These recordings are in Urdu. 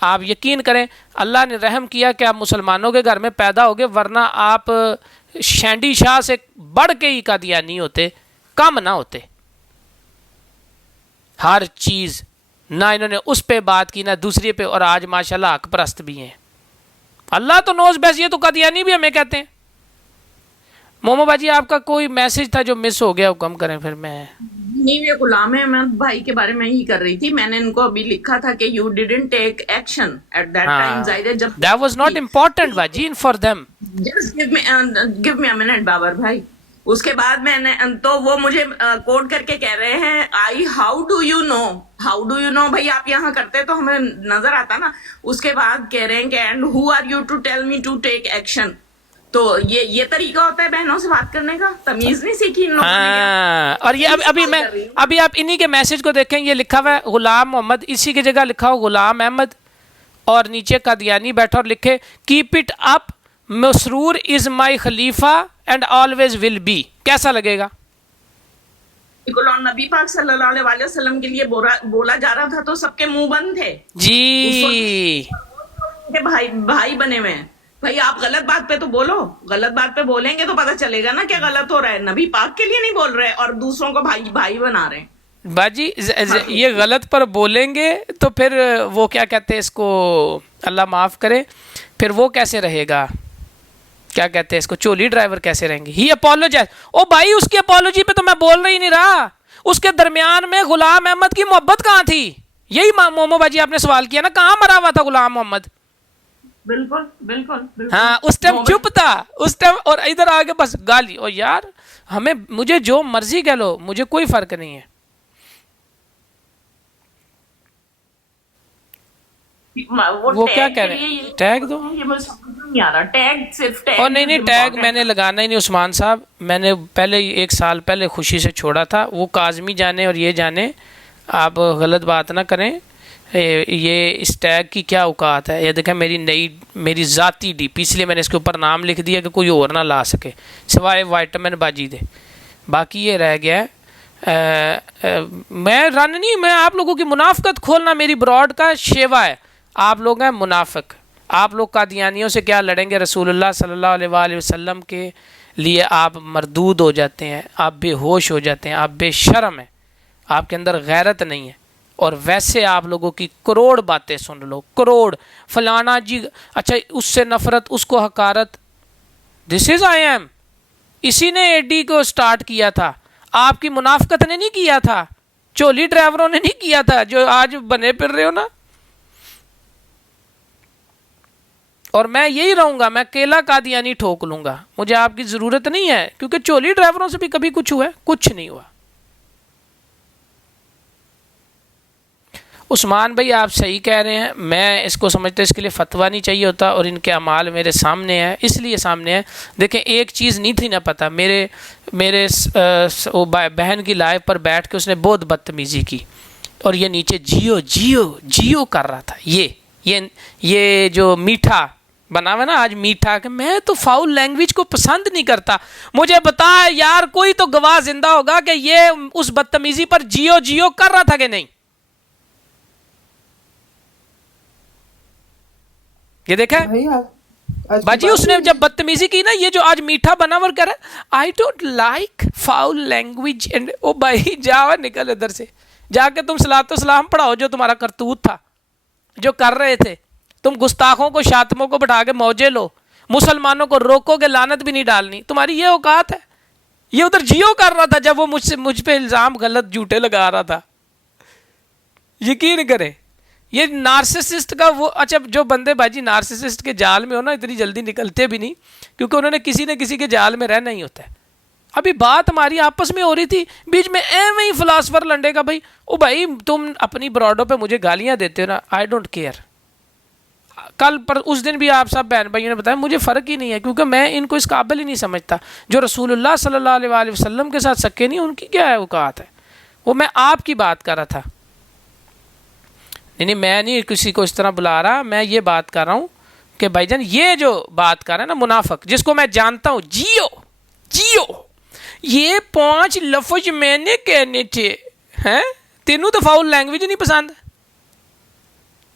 آپ یقین کریں اللہ نے رحم کیا کہ آپ مسلمانوں کے گھر میں پیدا ہو گئے، ورنہ آپ شینڈی شاہ سے بڑھ کے ہی قادیانی ہوتے، کم نہ ہوتے. ہر چیز نہ انہوں نے اس پہ بات کی نہ دوسری پہ، اور آج ماشاءاللہ حق پرست بھی ہیں. اللہ تو نوز بیس، یہ تو قادیانی بھی ہمیں کہتے ہیں. مومو باجی آپ کا کوئی میسج تھا جو مس ہو گیا، حکم کریں پھر میں. نہیں، یہ غلام احمد بھائی کے بارے میں ہی کر رہی تھی. میں نے ان کو ابھی لکھا تھا کہ you didn't take action at that time. ظاہر ہے جب دیٹ واز ناٹ امپورٹنٹ باجی for them. Just give me a minute Babar بھائی. اس کے بعد میں نے تو وہ مجھے کوڈ کر کے کہہ رہے ہیں ہاؤ ڈو یو نو بھائی آپ یہاں کرتے تو ہمیں نظر آتا نا. اس کے بعد کہہ رہے ہیں کہ and who are you to tell me to take action. تو یہ طریقہ ہوتا ہے بہنوں سے بات کرنے کا؟ تمیز نہیں سیکھی ان لوگوں نے. اور یہ ابھی آپ انہی کے میسج کو دیکھیں، یہ لکھا ہوا ہے غلام محمد، اسی کی جگہ لکھا ہو غلام احمد، اور نیچے قادیانی بیٹھا اور لکھے کیپ اٹ اپ، مسرور از مائی خلیفہ اینڈ آلویز ول بی. کیسا لگے گا؟ بالکل. اور نبی پاک صلی اللہ علیہ وسلم کے لیے بولا جا رہا تھا تو سب کے منہ بند تھے جی. بھائی بنے ہوئے ہیں. بھائی آپ غلط بات پہ تو بولو، غلط بات پہ بولیں گے تو پتہ چلے گا نا کہ غلط ہو رہا ہے. نبی پاک کے لیے نہیں بول رہے اور دوسروں کو بھائی بنا رہے ہیں. باجی یہ غلط پر بولیں گے تو پھر وہ کیا کہتے ہیں اس کو، اللہ معاف کرے، پھر وہ کیسے رہے گا، کیا کہتے ہیں اس کو، چولی ڈرائیور کیسے رہیں گے. ہی اپولوجائز. او بھائی اس کی اپولوجی پہ تو میں بول رہی نہیں رہا. اس کے درمیان میں غلام احمد کی محبت کہاں تھی؟ یہی مومو باجی آپ نے سوال کیا نا، کہاں مرا ہوا تھا غلام محمد؟ بالکل. ہاں اس ٹائم چپ تھا اس ٹائم، اور ادھر آگے بس گالی. اور یار مجھے جو مرضی کہہ لو، مجھے کوئی فرق نہیں ہے. وہ کیا کہہ رہے ہیں، ٹیگ دو. اور نہیں ٹیگ میں نے لگانا ہی نہیں عثمان صاحب. میں نے پہلے 1 سال پہلے خوشی سے چھوڑا تھا. وہ کاظمی جانے اور یہ جانے، آپ غلط بات نہ کریں. یہ اس ٹیگ کی کیا اوقات ہے؟ یہ دیکھیں میری ذاتی ڈی پی، اس لیے میں نے اس کے اوپر نام لکھ دیا کہ کوئی اور نہ لا سکے سوائے وائٹمن باجی دے. باقی یہ رہ گیا ہے. میں آپ لوگوں کی منافقت کھولنا میری براڈ کا شیوا ہے. آپ لوگ ہیں منافق. آپ لوگ قادیانیوں سے کیا لڑیں گے؟ رسول اللہ صلی اللہ علیہ وآلہ وسلم کے لیے آپ مردود ہو جاتے ہیں، آپ بے ہوش ہو جاتے ہیں، آپ بے شرم ہیں، آپ کے اندر غیرت نہیں ہے. اور ویسے آپ لوگوں کی کروڑ باتیں سن لو، کروڑ فلانا جی، اچھا اس سے نفرت، اس کو حقارت. دس از آئی ایم. اسی نے اے ڈی کو سٹارٹ کیا تھا. آپ کی منافقت نے نہیں کیا تھا، چولی ڈرائیوروں نے نہیں کیا تھا جو آج بنے پھر رہے ہو نا. اور میں یہی رہوں گا، میں اکیلا قادیانی ٹھوک لوں گا. مجھے آپ کی ضرورت نہیں ہے، کیونکہ چولی ڈرائیوروں سے بھی کبھی کچھ ہوا ہے؟ کچھ نہیں ہوا. عثمان بھائی آپ صحیح کہہ رہے ہیں. میں اس کو سمجھتا اس کے لیے فتویٰ نہیں چاہیے ہوتا، اور ان کے اعمال میرے سامنے ہیں، اس لیے سامنے ہے. دیکھیں ایک چیز نہیں تھی نہ پتہ، میرے بہن کی لائف پر بیٹھ کے اس نے بہت بدتمیزی کی، اور یہ نیچے جیو کر رہا تھا. یہ جو میٹھا بنا ہوا نا آج، میٹھا کہ میں تو فاؤل لینگویج کو پسند نہیں کرتا. مجھے بتا یار، کوئی تو گواہ زندہ ہوگا کہ یہ اس بدتمیزی پر جیو کر رہا تھا کہ نہیں. یہ دیکھا باجی اس نے جب بدتمیزی کی نا، یہ جو آج میٹھا بنا ہوا کہہ رہا ہے I don't like foul language. And او بھائی جاؤ نکل ادھر سے، جا کے تم صلاۃ و سلام پڑھاؤ جو تمہارا کرتوت تھا، جو کر رہے تھے. تم گستاخوں کو، شاتموں کو بٹھا کے موجے لو، مسلمانوں کو روکو کہ لعنت بھی نہیں ڈالنی. تمہاری یہ اوقات ہے. یہ ادھر جیو کر رہا تھا جب وہ مجھ پہ الزام غلط جھوٹے لگا رہا تھا. یقین کریں یہ نارسسسٹ کا وہ، اچھا جو بندے باجی نارسسسٹ کے جال میں ہو نا، اتنی جلدی نکلتے بھی نہیں، کیونکہ انہوں نے کسی نہ کسی کے جال میں رہنا ہی ہوتا ہے. ابھی بات ہماری آپس میں ہو رہی تھی، بیچ میں ایویں ہی فلاسفر لنڈے کا بھائی، او بھائی تم اپنی براڈوں پہ مجھے گالیاں دیتے ہو نا، آئی ڈونٹ کیئر. کل پر اس دن بھی آپ سب بہن بھائیوں نے بتایا مجھے فرق ہی نہیں ہے، کیونکہ میں ان کو اس قابل ہی نہیں سمجھتا. جو رسول اللہ صلی اللہ علیہ وآلہ وسلم کے ساتھ سکے نہیں، ان کی کیا ہے اوقات ہے. وہ میں آپ کی بات کر رہا تھا. نہیں میں نہیں کسی کو اس طرح بلا رہا، میں یہ بات کر رہا ہوں کہ بھائی جان یہ جو بات کر رہا ہے نا منافق، جس کو میں جانتا ہوں، جیو یہ 5 لفظ میں نے کہنے تھے ہیں. تینوں تو فاؤل لینگویج نہیں پسند،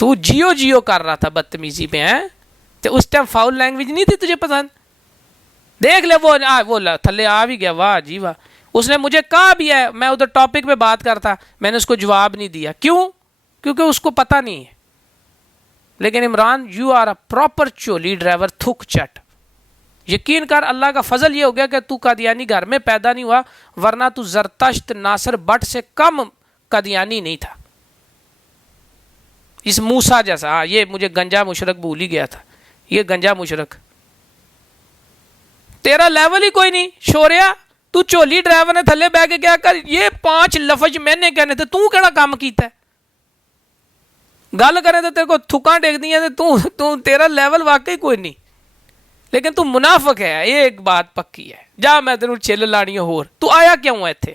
تو جیو جیو کر رہا تھا بدتمیزی پہ ہیں تو اس ٹائم فاؤل لینگویج نہیں تھی تجھے پسند. دیکھ لے وہ تھلے آ بھی گیا. واہ جی واہ. اس نے مجھے کہا بھی ہے, میں ادھر ٹاپک پہ بات کرتا, میں نے اس کو جواب نہیں دیا. کیوں؟ کیونکہ اس کو پتہ نہیں ہے. لیکن Imran you are a proper چولی ڈرائیور, تھک چٹ. یقین کر اللہ کا فضل یہ ہو گیا کہ تو قادیانی گھر میں پیدا نہیں ہوا, ورنہ تو زرتشت ناصر بٹ سے کم قادیانی نہیں تھا. اس موسیٰ جیسا. ہاں یہ مجھے گنجا مشرک بھول ہی گیا تھا, یہ گنجا مشرک. تیرا لیول ہی کوئی نہیں شوریا. تو چولی ڈرائیور نے تھلے بہ کے کیا کر, یہ 5 لفظ میں نے کہنے تھے, تو کیڑا کام کیتا ہے؟ گل کرے تو تیرے کو تھکاں ٹیک دی ہیں, تو تیرا لیول واقعی کوئی نہیں. لیکن تو منافق ہے, یہ ایک بات پکی ہے. جا میں تینوں چل لانی ہور. تو آیا کیوں ہے اتنے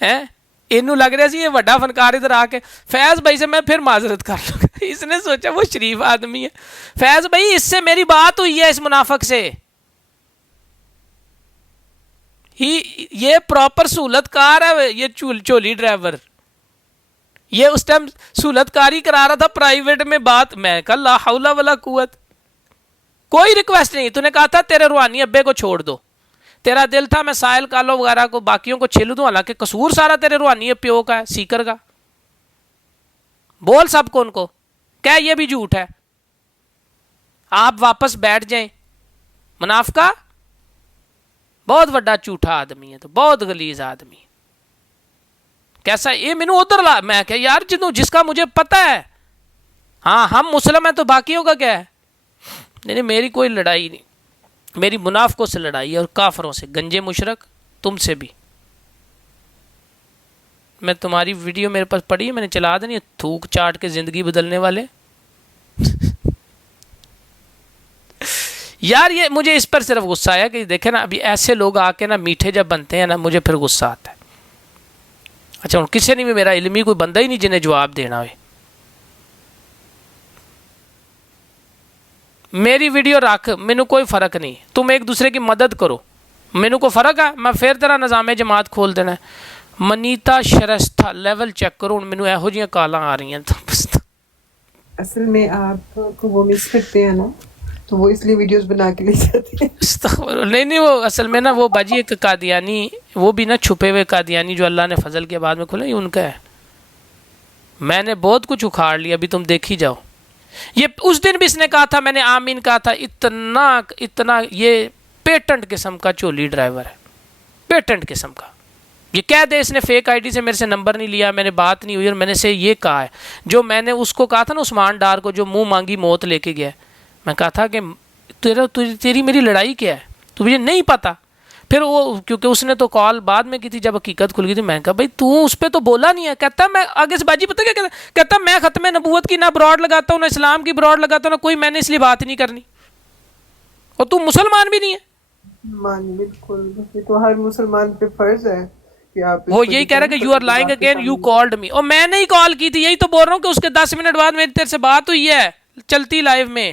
ہیں؟ اینوں لگ رہا سی یہ وڈا فنکار ادھر آ کے. فیض بھائی سے میں پھر معذرت کر لوں گا, اس نے سوچا وہ شریف آدمی ہے. فیض بھائی اس سے میری بات ہوئی ہے, اس منافق سے. یہ پراپر سہولت کار ہے, یہ چولی ڈرائیور. یہ اس ٹائم سہولت کاری کرا رہا تھا پرائیویٹ میں بات. میں کہا لا حول ولا قوت. کوئی ریکویسٹ نہیں. تو نے کہا تھا تیرے روحانی ابے کو چھوڑ دو. تیرا دل تھا میں سائل کالو وغیرہ کو باقیوں کو چھیل دوں, حالانکہ قصور سارا تیرے روحانی پیو کا ہے, سیکر کا. بول سب کو ان کو کہہ یہ بھی جھوٹ ہے. آپ واپس بیٹھ جائیں. منافقہ بہت بڑا جھوٹا آدمی ہے, تو بہت غلیظ آدمی. کیسا یہ مینوں ادھر لا. میں کہ یار جس کا مجھے پتہ ہے, ہاں ہم مسلم ہیں تو باقیوں کا کیا ہے. نہیں میری کوئی لڑائی نہیں, میری منافقوں سے لڑائی ہے اور کافروں سے. گنجے مشرک تم سے بھی. میں تمہاری ویڈیو میرے پاس پڑی ہے, میں نے چلا دینی. تھوک چاٹ کے زندگی بدلنے والے. یار یہ مجھے اس پر صرف غصہ آیا کہ دیکھیں نا, ابھی ایسے لوگ آ کے نا میٹھے جب بنتے ہیں نا, مجھے پھر غصہ آتا ہے. اچھا ہوں کسی نے بھی میرا علمی کوئی بندہ ہی نہیں جنہیں جواب دینا ہوئے. میری ویڈیو رکھ, مینوں کوئی فرق نہیں. تم ایک دوسرے کی مدد کرو, مینوں کو فرق ہے. میں پھر طرح نظام جماعت کھول دینا ہے. منیتا شرستھا لیول چیک کرو. مینوں ایہو جیاں کالاں آ رہی ہیں. اصل میں آپ کو وہ مس کرتے ہیں نا, تو وہ اس لیے ویڈیوز بنا کے لے جاتے ہیں. نہیں وہ اصل میں نا وہ باجی ایک قادیانی, وہ بھی نا چھپے ہوئے قادیانی جو اللہ نے فضل کے بعد میں کھولے, یہ ان کا ہے. میں نے بہت کچھ اکھاڑ لیا, ابھی تم دیکھی جاؤ. یہ اس دن بھی اس نے کہا تھا, میں نے آمین کہا تھا. اتنا یہ پیٹنٹ قسم کا چولی ڈرائیور ہے, پیٹنٹ قسم کا. یہ کہہ دے اس نے فیک آئی ڈی سے میرے سے نمبر نہیں لیا, میں نے بات نہیں ہوئی, اور میں نے سے یہ کہا ہے جو میں نے اس کو کہا تھا نا عثمان ڈار کو, جو منہ مانگی موت لے کے گیا. میں کہا تھا کہ تیری میری لڑائی کیا ہے, تو مجھے نہیں پتا. پھر وہ کیونکہ اس نے تو کال بعد میں کی تھی جب حقیقت کھل گئی تھی. میں کہا بھائی تو اس پہ تو بولا نہیں ہے. کہتا میں آگے سے باجی پتہ کیا کہتا میں ختم نبوت کی نہ براڈ لگاتا ہوں, نہ اسلام کی براڈ لگاتا ہوں, نہ کوئی, میں نے اس لیے بات نہیں کرنی. اور تو مسلمان بھی نہیں ہے. بالکل, تو ہر مسلمان پہ فرض ہے کہ آپ. وہ یہی کہہ رہا کہ you are lying again, you called me. اور میں نے ہی کال کی تھی, یہی تو بول رہا ہوں کہ اس کے 10 منٹ بعد میری تیرے سے بات ہوئی ہے چلتی لائیو میں.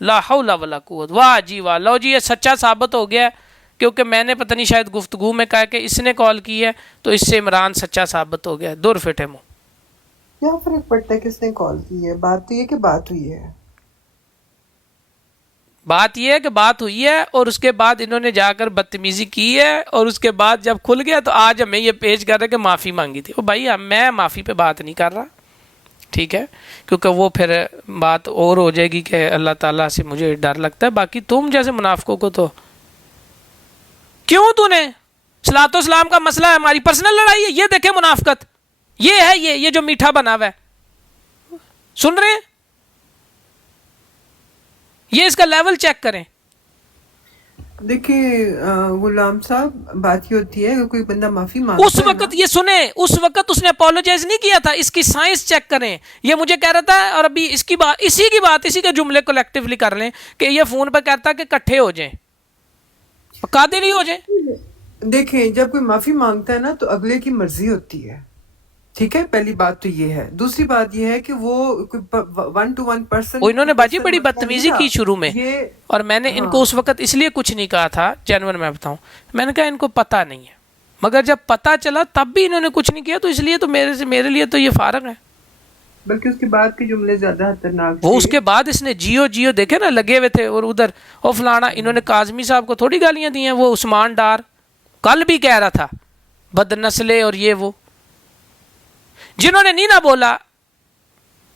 لا حول ولا قوت. واہ جی واہ. لو جی یہ سچا ثابت ہو گیا, کیونکہ میں نے پتہ نہیں شاید گفتگو میں کہا کہ اس نے کال کی ہے, تو اس سے عمران سچا ثابت ہو گیا. دور فٹے منہ. کیا فرق پڑتا ہے کس نے کال کی ہے, بات تو یہ کہ بات ہوئی ہے. بات یہ ہے کہ بات ہوئی ہے, اور اس کے بعد انہوں نے جا کر بدتمیزی کی ہے, اور اس کے بعد جب کھل گیا تو آج ہمیں یہ پیش کر رہے کہ معافی مانگی تھی. او بھائی میں معافی پہ بات نہیں کر رہا, ٹھیک ہے, کیونکہ وہ پھر بات اور ہو جائے گی کہ اللہ تعالیٰ سے مجھے ڈر لگتا ہے. باقی تم جیسے منافقوں کو تو کیوں, تو نے صلاۃ و اسلام کا مسئلہ ہے, ہماری پرسنل لڑائی ہے. یہ دیکھیں منافقت, یہ ہے یہ جو میٹھا بنا ہوا ہے, سن رہے ہیں, یہ اس کا لیول چیک کریں. دیکھیں غلام صاحب, بات یہ ہوتی ہے کہ کوئی بندہ معافی مانگتا ہے اس وقت, یہ سنیں, اس وقت اس نے اپولوجائز نہیں کیا تھا. اس کی سائنس چیک کریں. یہ مجھے کہہ رہا تھا, اور ابھی اس کی بات, اسی کے جملے کولیکٹیولی کر لیں کہ یہ فون پہ کہتا کہ کٹھے ہو جائیں, قادری ہی ہو جائیں. دیکھیں جب کوئی معافی مانگتا ہے نا, تو اگلے کی مرضی ہوتی ہے, ٹھیک ہے. پہلی بات تو یہ ہے. دوسری بات یہ ہے کہ وہ 1 to 1 person, انہوں نے باجی بڑی بدتمیزی کی شروع میں, اور میں نے ان کو اس وقت اس لیے کچھ نہیں کہا تھا, جینون میں بتاؤں, میں نے کہا ان کو پتہ نہیں ہے. مگر جب پتہ چلا تب بھی انہوں نے کچھ نہیں کیا، تو اس لیے تو میرے لیے تو یہ فارغ ہے. بلکہ اس کے بعد کے جملے زیادہ خطرناک وہ اس کے بعد اس نے جیو جیو دیکھے نا لگے ہوئے تھے، اور ادھر وہ فلانا، انہوں نے کاظمی صاحب کو تھوڑی گالیاں دی ہیں. وہ عثمان ڈار کل بھی کہہ رہا تھا بد نسلے اور یہ وہ، جنہوں نے نہیں نہ بولا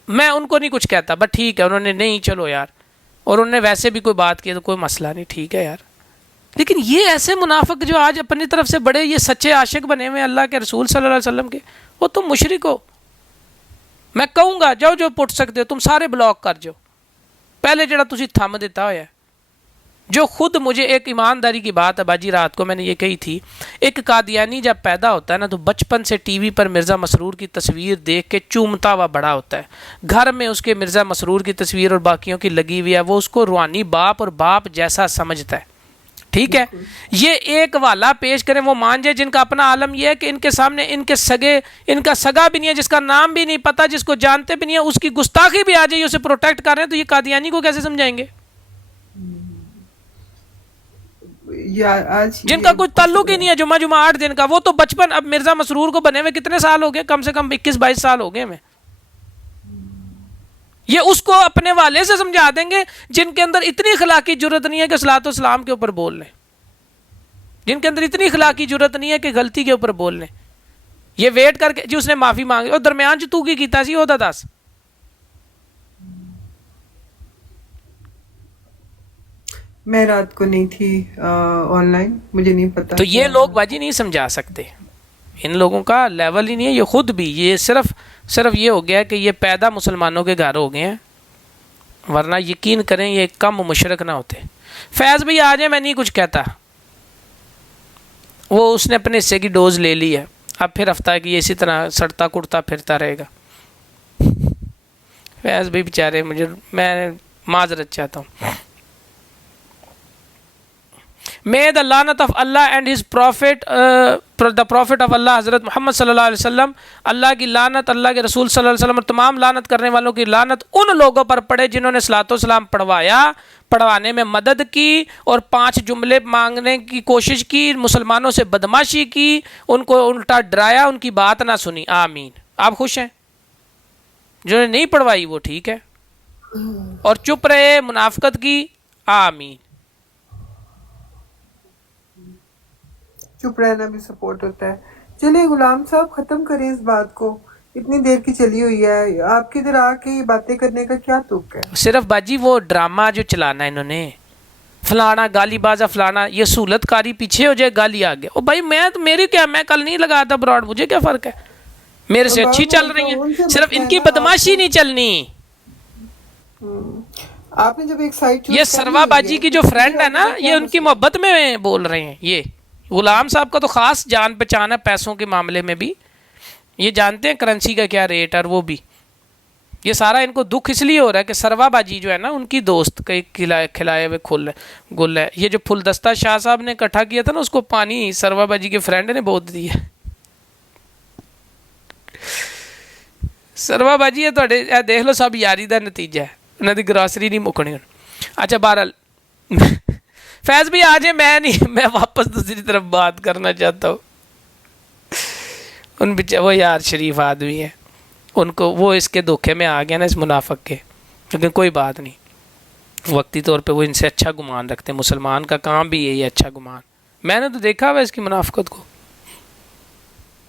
میں ان کو نہیں کچھ کہتا، بٹ ٹھیک ہے انہوں نے نہیں، چلو یار، اور انہوں نے ویسے بھی کوئی بات کی تو کوئی مسئلہ نہیں، ٹھیک ہے یار. لیکن یہ ایسے منافق جو آج اپنی طرف سے بڑے یہ سچے عاشق بنے ہوئے اللہ کے رسول صلی اللہ علیہ وسلم کے، وہ تم مشرک ہو. میں کہوں گا جو جو پٹ سکتے ہو تم سارے بلاک کر جو، پہلے جڑا تسی تھم دیتا ہویا ہے. جو خود مجھے ایک ایمانداری کی بات ہے باجی، رات کو میں نے یہ کہی تھی، ایک قادیانی جب پیدا ہوتا ہے نا تو بچپن سے ٹی وی پر مرزا مسرور کی تصویر دیکھ کے چومتا ہوا بڑا ہوتا ہے. گھر میں اس کے مرزا مسرور کی تصویر اور باقیوں کی لگی ہوئی ہے، وہ اس کو روحانی باپ اور باپ جیسا سمجھتا ہے. ٹھیک ہے، یہ ایک والا پیش کریں وہ مان جائے جن کا اپنا عالم یہ ہے کہ ان کے سامنے ان کے سگے، ان کا سگا بھی نہیں ہے، جس کا نام بھی نہیں پتا، جس کو جانتے بھی نہیں ہے، اس کی گستاخی بھی آ جائے اسے پروٹیکٹ کر رہے ہیں، تو یہ قادیانی کو کیسے سمجھائیں گے؟ جن کا کوئی تعلق ہی نہیں ہے، جمعہ 8 دن کا. وہ تو بچپن، اب مرزا مسرور کو بنے ہوئے کتنے سال ہو گئے؟ کم سے کم 21-22 سال ہو گئے میں. یہ اس کو اپنے والے سے سمجھا دیں گے جن کے اندر اتنی اخلاقی جرت نہیں ہے کہ صلاۃ و سلام کے اوپر بول لیں، جن کے اندر اتنی اخلاقی جرت نہیں ہے کہ غلطی کے اوپر بول لیں. یہ ویٹ کر کے جی اس نے معافی مانگی، اور درمیان جو تو کی کیتا سی وہ دس. میں رات کو نہیں تھی آن لائن، مجھے نہیں پتا. تو یہ لوگ باجی نہیں سمجھا سکتے، ان لوگوں کا لیول ہی نہیں ہے. یہ خود بھی یہ صرف یہ ہو گیا کہ یہ پیدا مسلمانوں کے گھر ہو گئے ہیں، ورنہ یقین کریں یہ کم مشرک نہ ہوتے. فیض بھائی آ جائیں، میں نہیں کچھ کہتا، وہ اس نے اپنے حصے کی ڈوز لے لی ہے، اب پھر ہفتہ کہ یہ اسی طرح سڑتا کڑتا پھرتا رہے گا. فیض بھائی بیچارے، میں معذرت چاہتا ہوں. May the lanat of Allah and his prophet, the prophet of Allah حضرت محمد صلی اللہ علیہ وسلم، اللہ کی لعنت، اللہ کے رسول صلی اللہ علیہ وسلم اور تمام لعنت کرنے والوں کی لعنت ان لوگوں پر پڑے جنہوں نے صلاۃ و سلام پڑھوانے میں مدد کی اور 5 جملے مانگنے کی کوشش کی، مسلمانوں سے بدماشی کی، ان کو الٹا ڈرایا، ان کی بات نہ سنی. آمین. آپ خوش ہیں؟ جنہوں نے نہیں پڑھوائی وہ ٹھیک ہے، اور چپ رہے منافقت کی. آمین. چپ رہنا بھی سپورٹ ہوتا ہے. چلے غلام صاحب ختم کریں اس بات کو، اتنی دیر کی چلی ہوئی ہے. آپ کی ادھر آ کے یہ باتیں کرنے کا کیا تک ہے؟ صرف باجی وہ ڈرامہ جو چلانا ہے انہوں نے، فلانا گالی بازا فلانا، یہ سہولت کاری پیچھے ہو جائے گالی آگے. او بھائی میری کیا، میں کل نہیں لگا تھا براڈ، مجھے کیا فرق ہے؟ میرے سے اچھی چل رہی ہیں، صرف ان کی بدماشی نہیں چلنی. آپ نے جب ایک سائٹ یہ سروا باجی کی جو فرینڈ ہے نا، یہ ان کی محبت میں بول رہے ہیں. یہ غلام صاحب کا تو خاص جان پہچان ہے پیسوں کے معاملے میں بھی، یہ جانتے ہیں کرنسی کا کیا ریٹ ہے. اور وہ بھی یہ سارا ان کو دکھ اس لیے ہو رہا ہے کہ سروا باجی جو ہے نا ان کی دوست کا ایک کھلائے ہوئے گل ہے. یہ جو پھول دستہ شاہ صاحب نے اکٹھا کیا تھا نا، اس کو پانی سروا باجی کے فرینڈ نے بہت دیا. سروا باجی یہ تھوڑے دیکھ لو سب یاری دا نتیجہ ہے، انہوں کی گراسری نہیں مکنی. اچھا بہرحال فیض بھی آ جائے، میں واپس دوسری طرف بات کرنا چاہتا ہوں. ان وہ یار شریف آدمی ہے، ان کو وہ اس کے دھوکے میں آ گیا نا اس منافق کے، لیکن کوئی بات نہیں، وقتی طور پہ وہ ان سے اچھا گمان رکھتے ہیں. مسلمان کا کام بھی یہی ہے، اچھا گمان. میں نے تو دیکھا ہوا اس کی منافقت کو.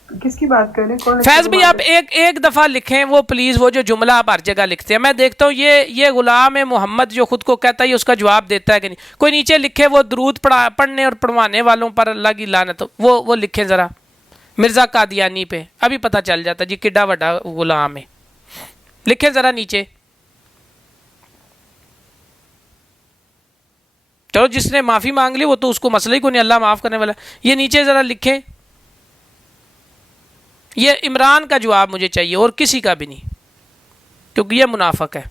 کس کی بات کر رہے ہیں؟ فیض بھی آپ ایک دفعہ لکھیں وہ پلیز، وہ جو جملہ آپ ہر جگہ لکھتے ہیں، میں دیکھتا ہوں یہ غلام محمد جو خود کو کہتا ہے یہ اس کا جواب دیتا ہے کہ نہیں. کوئی نیچے لکھے وہ درود پڑھنے اور پڑھوانے والوں پر اللہ کی لعنت، وہ لکھیں ذرا مرزا قادیانی پہ، ابھی پتہ چل جاتا جی کڈا وڈا غلام ہے. لکھیں ذرا نیچے. چلو جس نے معافی مانگ لی وہ تو اس کو مسئلہ ہی کوئی نہیں، اللہ معاف کرنے والا. یہ نیچے ذرا لکھیں. یہ عمران کا جواب مجھے چاہیے اور کسی کا بھی نہیں، کیونکہ یہ منافق ہے.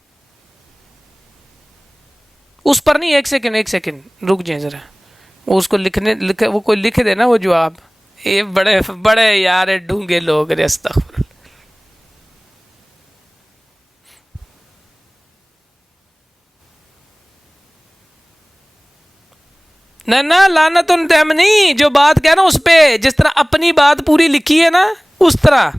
اس پر نہیں، ایک سیکنڈ رک جائیں ذرا. وہ اس کو وہ کوئی لکھ دے نا وہ جواب. یہ بڑے یار ڈونگے لوگ رے، استغفر. نہ لعنت تم نہیں، جو بات کہنا اس پہ جس طرح اپنی بات پوری لکھی ہے نا اس طرح،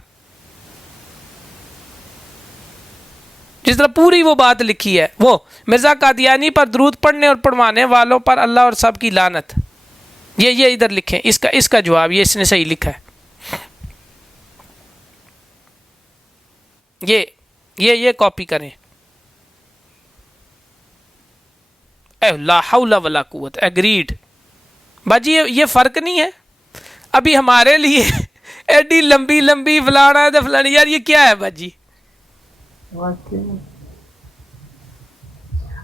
جس طرح پوری وہ بات لکھی ہے، وہ مرزا قادیانی پر درود پڑھنے اور پڑھوانے والوں پر اللہ اور سب کی لعنت، یہ ادھر لکھیں، اس کا جواب یہ اس نے صحیح لکھا ہے، یہ کاپی کریں. لا حول ولا قوت، اگریڈ باجی. یہ فرق نہیں ہے ابھی ہمارے لیے ایڈی لمبی لمبی فلانا ہے تو فلانی، یار یہ کیا ہے باجی؟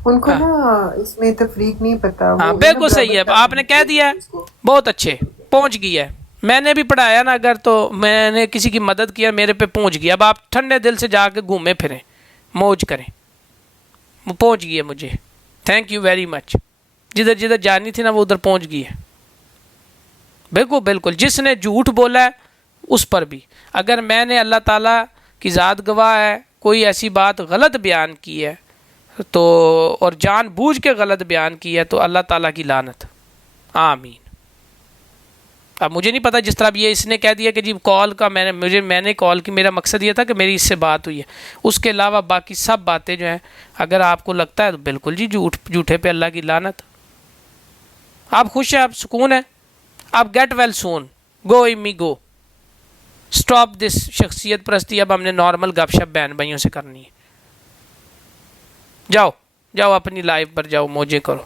ان کو نا اس میں تفریق نہیں پتا. ہاں بالکل صحیح ہے، آپ نے کہہ دیا ہے، بہت اچھے، پہنچ گئی ہے. میں نے بھی پڑھایا نا اگر تو میں نے کسی کی مدد کیا، میرے پہ پہنچ گیا. اب آپ ٹھنڈے دل سے جا کے گھومیں پھریں، موج کریں، وہ پہنچ گئی ہے مجھے. Thank you very much. جدھر جدھر جانی تھی نا وہ ادھر پہنچ گئی ہے. بالکل جس نے جھوٹ بولا ہے اس پر بھی، اگر میں نے اللہ تعالیٰ کی ذات گواہ ہے کوئی ایسی بات غلط بیان کی ہے تو، اور جان بوجھ کے غلط بیان کی ہے تو اللہ تعالیٰ کی لعنت. آمین. اب مجھے نہیں پتا، جس طرح یہ اس نے کہہ دیا کہ جی کال کا میں نے کال کی، میرا مقصد یہ تھا کہ میری اس سے بات ہوئی ہے، اس کے علاوہ باقی سب باتیں جو ہیں اگر آپ کو لگتا ہے تو بالکل جی جھوٹے پہ اللہ کی لعنت. آپ خوش ہیں، آپ سکون ہیں، آپ گیٹ ویل سون، گو امی گو، اسٹاپ دس شخصیت پرستی. اب ہم نے نارمل گپ شپ بہن بھائیوں سے کرنی ہے. جاؤ اپنی لائف پر جاؤ، موجے کرو.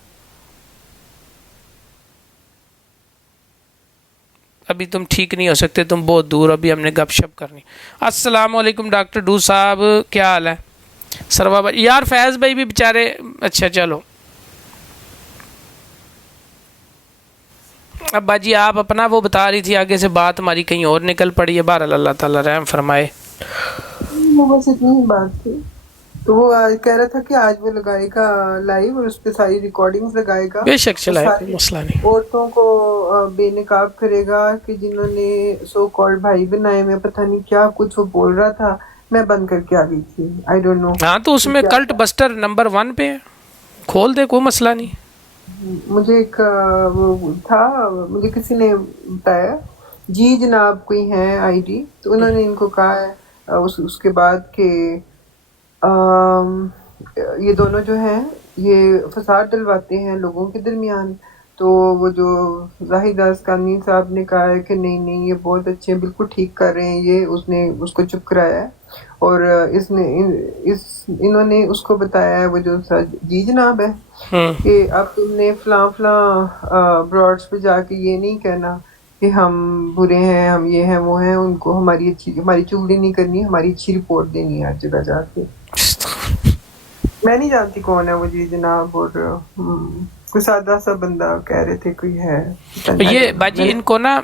ابھی تم ٹھیک نہیں ہو سکتے، تم بہت دور، ابھی ہم نے گپ شپ کرنی. السلام علیکم ڈاکٹر ڈو صاحب، کیا حال ہے؟ سروا بھائی، یار فیض بھائی بھی بیچارے. اچھا چلو اب باجی آپ اپنا وہ بتا رہی تھی، آگے سے بات ہماری کہیں اور نکل پڑی ہے. بہرحال اللہ تعالیٰ رحم فرمائے. بس اتنی ہی بات تھی. تو وہ کہہ رہا تھا کہ آج وہ لگائے گا لائیو اور اس پہ ساری ریکارڈنگز لگائے گا. بے شک چلائے، کوئی مسئلہ نہیں. عورتوں کو بے نقاب کرے گا کہ جنہوں نے سو کالڈ بھائی بنائے، میں پتہ نہیں کیا کچھ وہ بول رہا تھا، میں بند کر کے آ گئی تھی. I don't know. ہاں تو اس میں کلٹ بسٹر نمبر 1 پہ کھول دے، کوئی مسئلہ نہیں. مجھے ایک وہ تھا، مجھے کسی نے بتایا جی جناب کوئی ہیں آئی ڈی، تو انہوں نے ان کو کہا ہے اس کے بعد کہ یہ دونوں جو ہیں یہ فساد ڈلواتے ہیں لوگوں کے درمیان. تو وہ جو زاہد اسکانی صاحب نے کہا ہے کہ نہیں یہ بہت اچھے ہیں، بالکل ٹھیک کر رہے ہیں. یہ اس نے اس کو چپ کرایا ہے اور انہوں نے اس کو بتایا ہے، وہ جو جی جناب ہے، کہ اب تم نے فلاں براڈس پہ جا کے یہ نہیں کہنا کہ ہم برے ہیں، ہم یہ ہیں وہ ہیں. ان کو ہماری چگلی نہیں کرنی، ہماری اچھی رپورٹ دینی ہے ہر جگہ جا کے. میں نہیں جانتی کون ہے وہ جی جناب، اور کوئی سادہ سا بندہ کہہ رہے تھے کوئی ہے. یہ باجی ان کو نا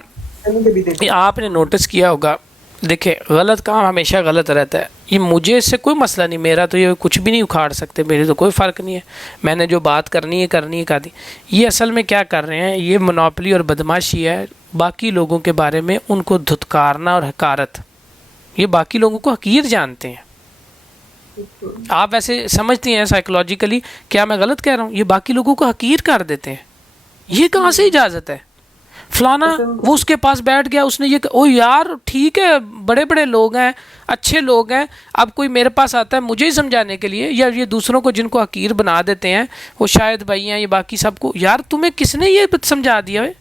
آپ نے نوٹس کیا ہوگا، دیکھیں غلط کام ہمیشہ غلط رہتا ہے. یہ مجھے اس سے کوئی مسئلہ نہیں، میرا تو یہ کچھ بھی نہیں اکھاڑ سکتے، میرے تو کوئی فرق نہیں ہے. میں نے جو بات کرنی ہے کر دی. یہ اصل میں کیا کر رہے ہیں، یہ منوپلی اور بدماشی ہے باقی لوگوں کے بارے میں، ان کو دھتکارنا اور حقارت. یہ باقی لوگوں کو حقیر جانتے ہیں. آپ ویسے سمجھتی ہیں سائیکولوجیکلی، کیا میں غلط کہہ رہا ہوں؟ یہ باقی لوگوں کو حقیر کر دیتے ہیں. یہ کہاں سے اجازت ہے؟ فلانا وہ اس کے پاس بیٹھ گیا، اس نے یہ او یار ٹھیک ہے، بڑے بڑے لوگ ہیں، اچھے لوگ ہیں. اب کوئی میرے پاس آتا ہے مجھے ہی سمجھانے کے لیے، یا یہ دوسروں کو جن کو حقیر بنا دیتے ہیں وہ شاید بھائی ہیں، یہ باقی سب کو، یار تمہیں کس نے یہ سمجھا دیا ہے؟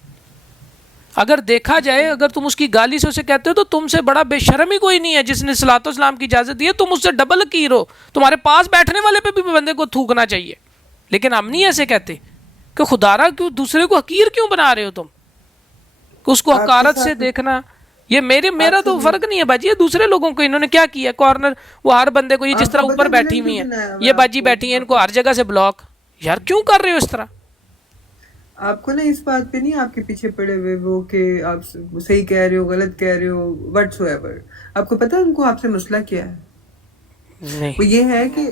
اگر دیکھا جائے، اگر تم اس کی گالی سے اسے کہتے ہو تو تم سے بڑا بے شرم ہی کوئی نہیں ہے جس نے صلاۃ و سلام کی اجازت دی ہے. تم اس سے ڈبل حقیر ہو. تمہارے پاس بیٹھنے والے پہ بھی بندے کو تھوکنا چاہیے، لیکن ہم نہیں ایسے کہتے کہ خدارا کیوں دوسرے کو حقیر کیوں بنا رہے ہو تم؟ اس کو حقارت سے دیکھنا، یہ میرا تو فرق نہیں ہے باجی. یہ دوسرے لوگوں کو انہوں نے کیا کیا، کارنر وہ ہر بندے کو، یہ جس طرح اوپر بیٹھی ہوئی ہیں، یہ باجی بیٹھی ہیں، ان کو ہر جگہ سے بلاک. یار کیوں کر رہے ہو اس طرح؟ آپ کو نا اس بات پہ نہیں آپ کے پیچھے پڑے ہوئے وہ کہ آپ صحیح کہہ رہے ہو غلط کہہ رہے ہو وٹس ایور. آپ کو پتا ان کو آپ سے مسئلہ کیا ہے؟ وہ یہ ہے کہ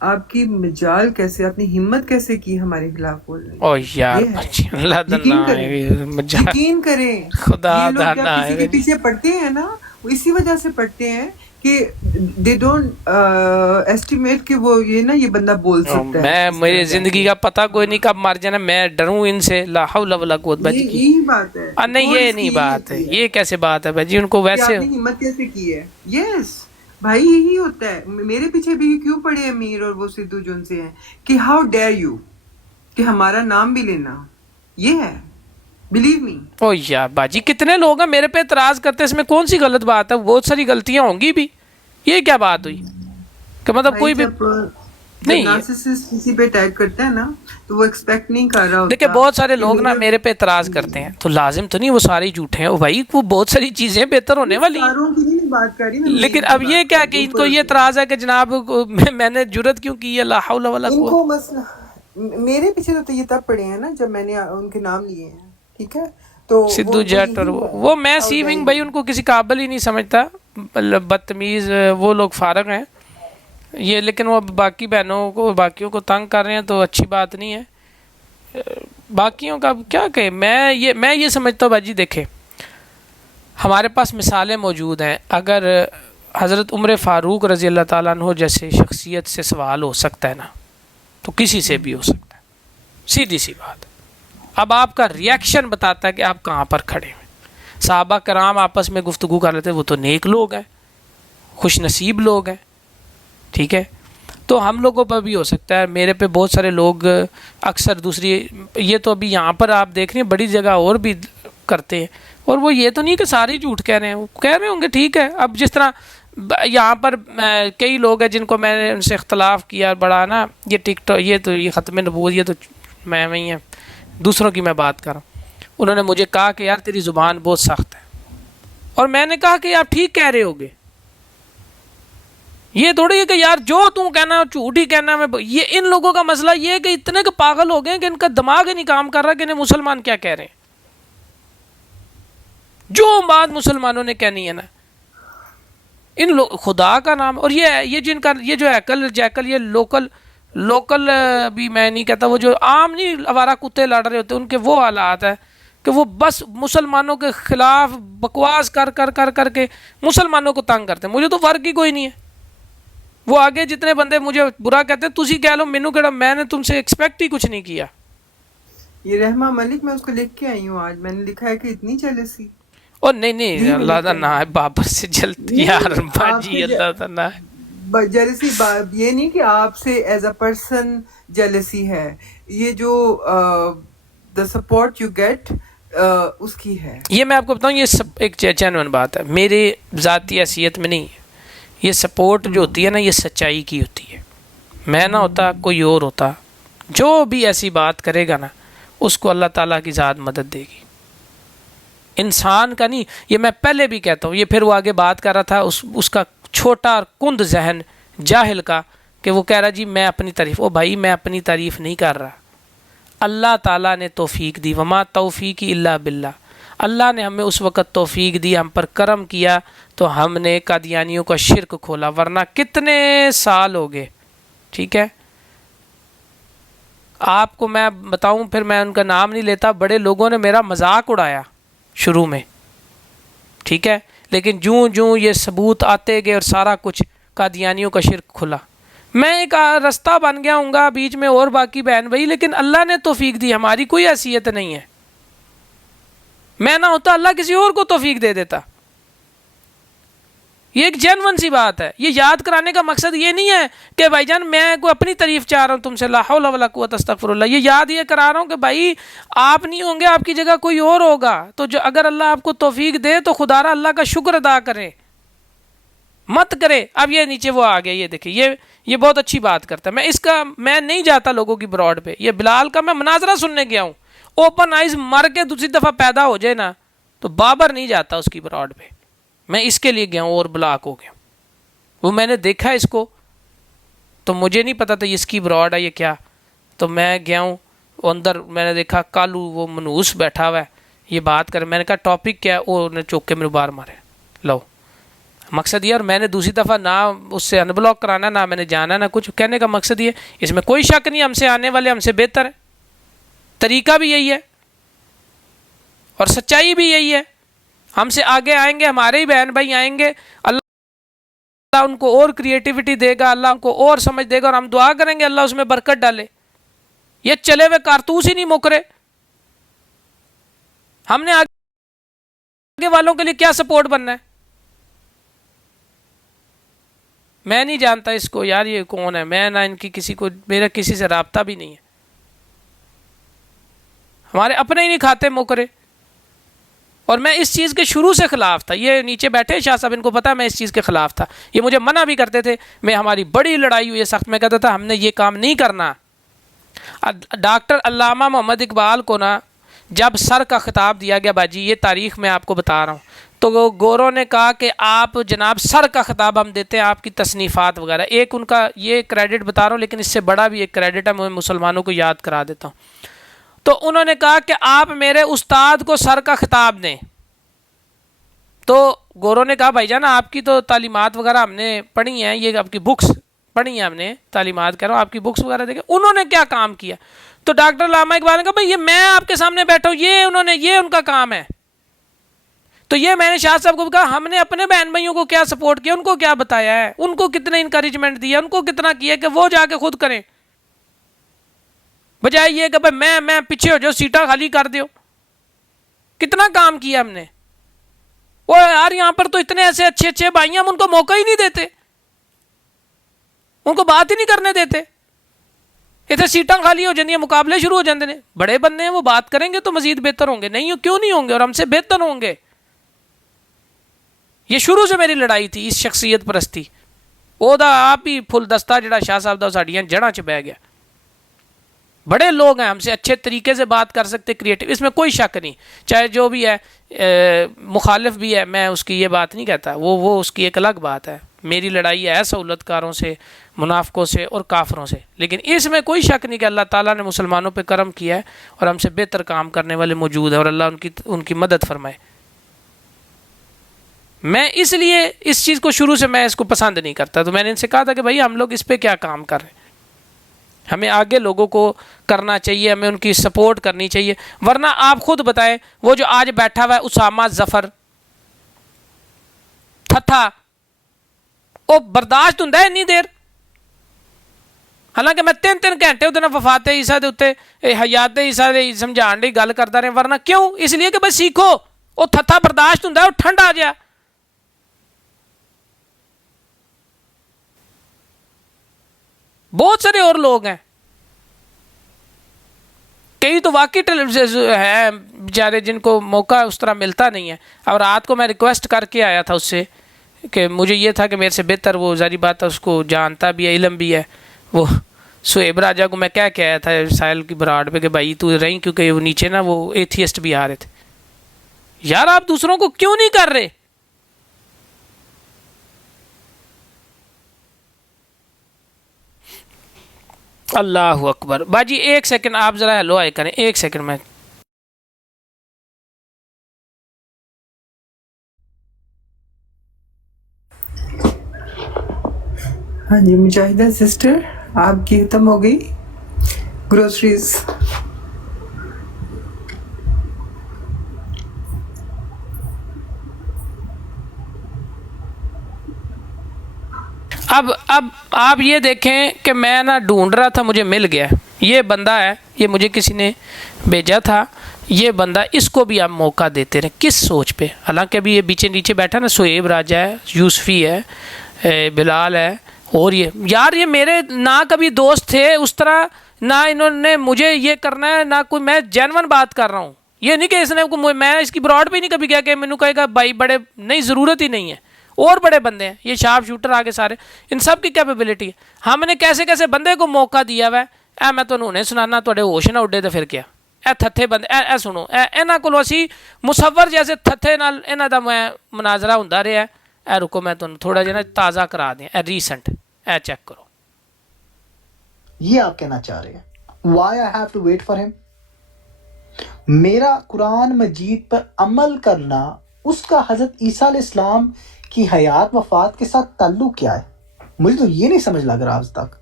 آپ کی مجال کیسے، اپنی ہمت کیسے کی ہمارے خلاف بولنے. یقین کریں، خدا کسی کے پیچھے پڑتے ہیں نا، وہ اسی وجہ سے پڑتے ہیں کہ دے ڈونٹ ایسٹیمیٹ کہ وہ یہ بندہ بول سکتا ہے. میں میری زندگی کا پتہ کوئی نہیں کب مر جانا, میں ڈروں ان سے, لا حول ولا قوت باجی کی. یہی بات ہے. نہیں یہ نہیں بات ہے, یہ کیسے بات ہے باجی, ان کو ویسے ہمت کیسے کی ہے. یس بھائی یہی ہوتا ہے. میرے پیچھے بھی کیوں پڑے امیر اور وہ سدھو جن سے ہیں کہ ہاؤ ڈیئر یو کہ ہمارا نام بھی لینا. یہ ہے بلیو می. او یار باجی کتنے لوگ ہیں میرے پہ اعتراض کرتے ہیں, اس میں کون سی غلط بات ہے, بہت ساری غلطیاں ہوں گی بھی. یہ کیا بات ہوئی کہ مطلب کوئی بھی نہیں. نارسسسٹ کسی پہ اٹیک کرتا ہے نا تو وہ ایکسپیکٹ نہیں کر رہا ہوتا. دیکھیں بہت سارے لوگ نا میرے پہ اعتراض کرتے ہیں تو لازم تو نہیں وہ سارے جھوٹے ہیں بھائی, وہ بہت ساری چیزیں بہتر ہونے والی ہیں. بات کر رہی لیکن اب یہ کیا کہ ان کو یہ اعتراض ہے کہ جناب میں نے جرت کیوں کی ہے, لا حول ولا قوت. میرے پیچھے تو یہ تب پڑے ہیں نا جب میں نے ان کے نام لیے ہیں. ٹھیک ہے تو سدھو جٹ اور وہ میں سی ونگ بھائی ان کو کسی قابل ہی نہیں سمجھتا, بدتمیز وہ لوگ فارغ ہیں یہ. لیکن وہ باقی بہنوں کو باقیوں کو تنگ کر رہے ہیں تو اچھی بات نہیں ہے. باقیوں کا کیا کہیں, میں یہ سمجھتا ہوں باجی دیکھیں ہمارے پاس مثالیں موجود ہیں. اگر حضرت عمر فاروق رضی اللہ تعالیٰ عنہ جیسے شخصیت سے سوال ہو سکتا ہے نا تو کسی سے بھی ہو سکتا ہے, سیدھی سی بات. اب آپ کا ریئیکشن بتاتا ہے کہ آپ کہاں پر کھڑے ہیں. صحابہ کرام آپس میں گفتگو کر لیتے, وہ تو نیک لوگ ہیں, خوش نصیب لوگ ہیں. ٹھیک ہے, تو ہم لوگوں پر بھی ہو سکتا ہے. میرے پہ بہت سارے لوگ اکثر دوسری, یہ تو ابھی یہاں پر آپ دیکھ رہے ہیں بڑی جگہ اور بھی کرتے ہیں, اور وہ یہ تو نہیں کہ سارے جھوٹ کہہ رہے ہیں, وہ کہہ رہے ہوں گے. ٹھیک ہے, اب جس طرح یہاں پر کئی لوگ ہیں جن کو میں نے ان سے اختلاف کیا بڑا نا, یہ ٹک ٹاک, یہ تو یہ ختم نبوت, یہ تو میں وہیں ہیں, دوسروں کی میں بات کر رہا ہوں. انہوں نے مجھے کہا کہ یار تیری زبان بہت سخت ہے, اور میں نے کہا کہ آپ ٹھیک کہہ رہے ہوگے. یہ تھوڑی ہے کہ یار جو تم کہنا جھوٹ ہی کہنا. میں یہ ان لوگوں کا مسئلہ یہ ہے کہ اتنے کہ پاگل ہو گئے کہ ان کا دماغ ہی نہیں کام کر رہا کہ انہیں مسلمان کیا کہہ رہے ہیں. جو بات مسلمانوں نے کہنی ہے نا, ان خدا کا نام, اور یہ جن کا یہ جو ایکل جیکل یہ لوکل بھی میں نہیں کہتا, وہ جو عام نہیں آوارہ کتے لڑ رہے ہوتے, ان کے وہ حالات ہے کہ وہ بس مسلمانوں کے خلاف بکواس کر کے مسلمانوں کو تنگ کرتے ہیں. مجھے تو فرق ہی کوئی نہیں ہے. وہ آگے جتنے بندے مجھے برا کہتے ہیں تسی کہہ لو مینوں کہڑا, میں نے تم سے ایکسپیکٹ ہی کچھ نہیں کیا. یہ رحمہ ملک میں اس کو لکھ کے آئی ہوں آج, میں نے لکھا ہے کہ اتنی جیلسی. اور نہیں اللہ کا نام ہے بابر سے جلتی یار باجی, اللہ کا نام ہے جیلسی. یہ نہیں کہ آپ سے ایز اے پرسن جیلسی ہے, یہ جو the support you get اس کی ہے. یہ میں آپ کو بتاؤں, یہ سب ایک جینوئن بات ہے, میرے ذاتی حیثیت میں نہیں. یہ سپورٹ جو ہوتی ہے نا یہ سچائی کی ہوتی ہے. میں نہ ہوتا کوئی اور ہوتا, جو بھی ایسی بات کرے گا نا اس کو اللہ تعالیٰ کی ذات مدد دے گی, انسان کا نہیں. یہ میں پہلے بھی کہتا ہوں, یہ پھر وہ آگے بات کر رہا تھا اس کا چھوٹا اور کند ذہن جاہل کا, کہ وہ کہہ رہا جی میں اپنی تعریف. او بھائی میں اپنی تعریف نہیں کر رہا, اللہ تعالیٰ نے توفیق دی. وما توفیقی الا باللہ. اللہ نے ہمیں اس وقت توفیق دی, ہم پر کرم کیا تو ہم نے قادیانیوں کا شرک کھولا, ورنہ کتنے سال ہو گئے. ٹھیک ہے, آپ کو میں بتاؤں, پھر میں ان کا نام نہیں لیتا, بڑے لوگوں نے میرا مذاق اڑایا شروع میں. ٹھیک ہے, لیکن جوں یہ ثبوت آتے گئے اور سارا کچھ قادیانیوں کا شرک کھلا, میں ایک رستہ بن گیا ہوں گا بیچ میں اور باقی بہن بھائی. لیکن اللہ نے توفیق دی, ہماری کوئی حیثیت نہیں ہے. میں نہ ہوتا اللہ کسی اور کو توفیق دے دیتا. یہ ایک جینون سی بات ہے. یہ یاد کرانے کا مقصد یہ نہیں ہے کہ بھائی جان میں کوئی اپنی تعریف چاہ رہا ہوں تم سے, لا حول ولا قوت استغفر اللہ. یہ یاد یہ کرا رہا ہوں کہ بھائی آپ نہیں ہوں گے, آپ کی جگہ کوئی اور ہوگا. تو جو اگر اللہ آپ کو توفیق دے تو خدا را اللہ کا شکر ادا کرے, مت کرے. اب یہ نیچے وہ آ گیا, یہ دیکھیں یہ بہت اچھی بات کرتا ہے. میں نہیں جاتا لوگوں کی براڈ پہ. یہ بلال کا میں مناظرہ سننے گیا ہوں, اوپن آئیز مر کے دوسری دفعہ پیدا ہو جائے نا تو بابر نہیں جاتا اس کی براڈ پہ. میں اس کے لیے گیا ہوں اور بلاک ہو گیا. وہ میں نے دیکھا اس کو تو مجھے نہیں پتا تھا یہ اس کی براڈ ہے یہ کیا, تو میں گیا ہوں اندر, میں نے دیکھا کالو وہ منوس بیٹھا ہوا ہے, یہ بات کر. میں نے کہا ٹاپک کیا ہے, وہ نے چوک کے میرے بار مارے. لو مقصد یہ, اور میں نے دوسری دفعہ نہ اس سے ان بلاک کرانا, نہ میں نے جانا نہ کچھ. کہنے کا مقصد یہ, اس میں کوئی شک نہیں, ہم سے آنے والے ہم سے بہتر ہے, طریقہ بھی یہی ہے اور سچائی بھی یہی ہے. ہم سے آگے آئیں گے, ہمارے ہی بہن بھائی آئیں گے, اللہ اللہ ان کو اور کریٹیوٹی دے گا, اللہ ان کو اور سمجھ دے گا, اور ہم دعا کریں گے اللہ اس میں برکت ڈالے. یہ چلے ہوئے کارتوس ہی نہیں مکرے. ہم نے آگے والوں کے لیے کیا سپورٹ بننا ہے؟ میں نہیں جانتا اس کو یار, یہ کون ہے, میں نہ ان کی کسی کو, میرا کسی سے رابطہ بھی نہیں ہے. ہمارے اپنے ہی نہیں کھاتے مکرے. اور میں اس چیز کے شروع سے خلاف تھا. یہ نیچے بیٹھے شاہ صاحب, ان کو پتا میں اس چیز کے خلاف تھا. یہ مجھے منع بھی کرتے تھے. میں ہماری بڑی لڑائی ہوئی ہے سخت. میں کہتا تھا ہم نے یہ کام نہیں کرنا. ڈاکٹر علامہ محمد اقبال کو نا جب سر کا خطاب دیا گیا باجی, یہ تاریخ میں آپ کو بتا رہا ہوں, تو وہ گوروں نے کہا کہ آپ جناب سر کا خطاب ہم دیتے ہیں, آپ کی تصنیفات وغیرہ. ایک ان کا یہ کریڈٹ بتا رہا ہوں, لیکن اس سے بڑا بھی ایک کریڈٹ ہے, میں مسلمانوں کو یاد کرا دیتا ہوں. تو انہوں نے کہا کہ آپ میرے استاد کو سر کا خطاب دیں. تو گوروں نے کہا بھائی جان آپ کی تو تعلیمات وغیرہ ہم نے پڑھی ہیں, یہ آپ کی بکس پڑھی ہیں ہم نے, تعلیمات کہہ رہا ہوں آپ کی بکس وغیرہ دیکھیں. انہوں نے کیا کام کیا؟ تو ڈاکٹر علامہ اقبال نے کہا بھائی یہ میں آپ کے سامنے بیٹھا ہوں, یہ انہوں نے, یہ ان کا کام ہے. تو یہ میں نے شاہ صاحب کو کہا ہم نے اپنے بہن بھائیوں کو کیا سپورٹ کیا, ان کو کیا بتایا ہے, ان کو کتنا انکریجمنٹ دیا, ان کو کتنا کیا کہ وہ جا کے خود کریں, بجائے یہ کہ بھائی میں پیچھے ہو جاؤ, سیٹاں خالی کر دیو. کتنا کام کیا ہم نے. وہ یار یہاں پر تو اتنے ایسے اچھے اچھے بھائی, ہم ان کو موقع ہی نہیں دیتے, ان کو بات ہی نہیں کرنے دیتے. اتنے سیٹاں خالی ہو جاتی ہیں, مقابلے شروع ہو جاتے ہیں. بڑے بندے ہیں, وہ بات کریں گے تو مزید بہتر ہوں گے. نہیں کیوں نہیں ہوں گے, اور ہم سے بہتر ہوں گے. یہ شروع سے میری لڑائی تھی اس شخصیت پرستی. وہ دا آپ ہی پھل دستہ جڑا شاہ صاحب دا ساڑیاں جڑاں چ بہ گیا. بڑے لوگ ہیں, ہم سے اچھے طریقے سے بات کر سکتے, کریٹو, اس میں کوئی شک نہیں. چاہے جو بھی ہے مخالف بھی ہے, میں اس کی یہ بات نہیں کہتا, وہ اس کی ایک الگ بات ہے. میری لڑائی ہے سہولت کاروں سے, منافقوں سے اور کافروں سے. لیکن اس میں کوئی شک نہیں کہ اللہ تعالیٰ نے مسلمانوں پہ کرم کیا ہے, اور ہم سے بہتر کام کرنے والے موجود ہیں, اور اللہ ان کی مدد فرمائے. میں اس لیے اس چیز کو شروع سے میں اس کو پسند نہیں کرتا. تو میں نے ان سے کہا تھا کہ بھائی ہم لوگ اس پہ کیا کام کر رہے ہیں, ہمیں آگے لوگوں کو کرنا چاہیے, ہمیں ان کی سپورٹ کرنی چاہیے. ورنہ آپ خود بتائیں, وہ جو آج بیٹھا ہوا ہے اسامہ ظفر تھا, وہ برداشت ہوں اتنی دیر. حالانکہ میں 3 گھنٹے ادھر وفات عیسیٰ دے اتنے حیات عیسیٰ دے سمجھان دی گل کرتا رہے. ورنہ کیوں؟ اس لیے کہ بھائی سیکھو. وہ تھا برداشت ہوں, وہ ٹھنڈا آ جا. بہت سارے اور لوگ ہیں, کئی تو واقعی ہے بیچارے جن کو موقع اس طرح ملتا نہیں ہے. اور رات کو میں ریکویسٹ کر کے آیا تھا اس سے کہ مجھے یہ تھا کہ میرے سے بہتر وہ ظاہری بات ہے اس کو جانتا بھی ہے, علم بھی ہے. وہ سہیب راجہ کو میں کہہ کے آیا تھا ساحل کی براڈ پہ کہ بھائی تو رہیں, کیونکہ وہ نیچے نا وہ ایتھیسٹ بھی آ رہے تھے. یار آپ دوسروں کو کیوں نہیں کر رہے؟ اللہ اکبر. باجی 1 سیکنڈ آپ ذرا ہیلو آئے کریں, 1 سیکنڈ میں. ہاں جی مجاہدہ سسٹر, آپ کی ختم ہو گئی گروسریز؟ اب آپ یہ دیکھیں کہ میں نا ڈھونڈ رہا تھا, مجھے مل گیا. یہ بندہ ہے, یہ مجھے کسی نے بھیجا تھا. یہ بندہ, اس کو بھی آپ موقع دیتے رہے. کس سوچ پہ؟ حالانکہ ابھی یہ پیچھے نیچے بیٹھا نا, سہیب راجہ ہے, یوسفی ہے, بلال ہے, اور یہ یار یہ میرے نہ کبھی دوست تھے اس طرح, نہ انہوں نے مجھے یہ کرنا ہے, نہ کوئی. میں جینون بات کر رہا ہوں. یہ نہیں کہ اس نے میں اس کی براڈ پہ نہیں کبھی کیا کہ مینوں کہے گا بھائی بڑے نہیں, ضرورت ہی نہیں ہے. اور بڑے بندے ہیں, یہ شارپ شوٹر آگے سارے, ان سب کی کیپیبلٹی ہے. ہم نے کیسے کیسے بندے کو موقع دیا ہوا ہے. میں تمہیں نہیں سنانا, تھوڑے ہوش نہ اڈے تو پھر کیا. اے تھتھے بندے, اے سنو, یہاں کو اسی مصور جیسے تھتھے نال یہاں کا میں مناظرہ ہوتا رہا. اے رکو میں تمہیں تھوڑا جہا تازہ کرا دیا, اے ریسنٹ, اے چیک کرو. یہ آپ کہنا چاہ رہے ہیں why I have to wait for him. میرا قرآن مجید پر عمل کرنا, اس کا حضرت عیسیٰ علیہ السلام کی حیات وفات کے ساتھ تعلق کیا ہے؟ مجھے تو یہ نہیں سمجھ لگ رہا آج تک.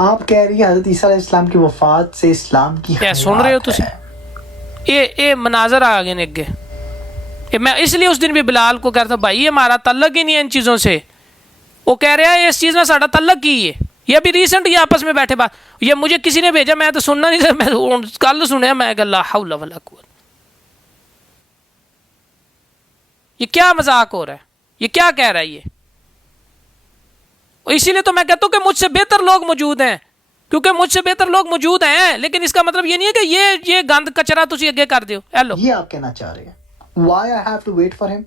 آپ کہہ رہی ہیں حضرت عیسیٰ علیہ السلام کی وفات سے اسلام کی کیا سن رہے ہو تسی؟ یہ مناظر آ گئے اگے. میں اس لیے اس دن بھی بلال کو کہتا بھائی ہمارا تعلق ہی نہیں ہے ان چیزوں سے. وہ کہہ رہا ہے اس چیز میں ساڑھا تعلق ہی ہے. یہ ابھی ریسنٹ یہ آپس میں بیٹھے بات, یہ مجھے کسی نے بھیجا, میں تو سننا نہیں تھا, میں کل سنیا, میں کہ لا حول ولا قوت. یہ کیا مذاق ہو رہا ہے, یہ کیا کہہ رہا ہے یہ. اسی لیے تو میں کہتا ہوں کہ مجھ سے بہتر لوگ موجود ہیں, کیونکہ مجھ سے بہتر لوگ موجود ہیں, لیکن اس کا مطلب یہ نہیں ہے کہ یہ گند کچرا تسی اگے کر دیو. ہیلو, یہ آپ کہنا چاہ رہے ہیں why I have to wait for him.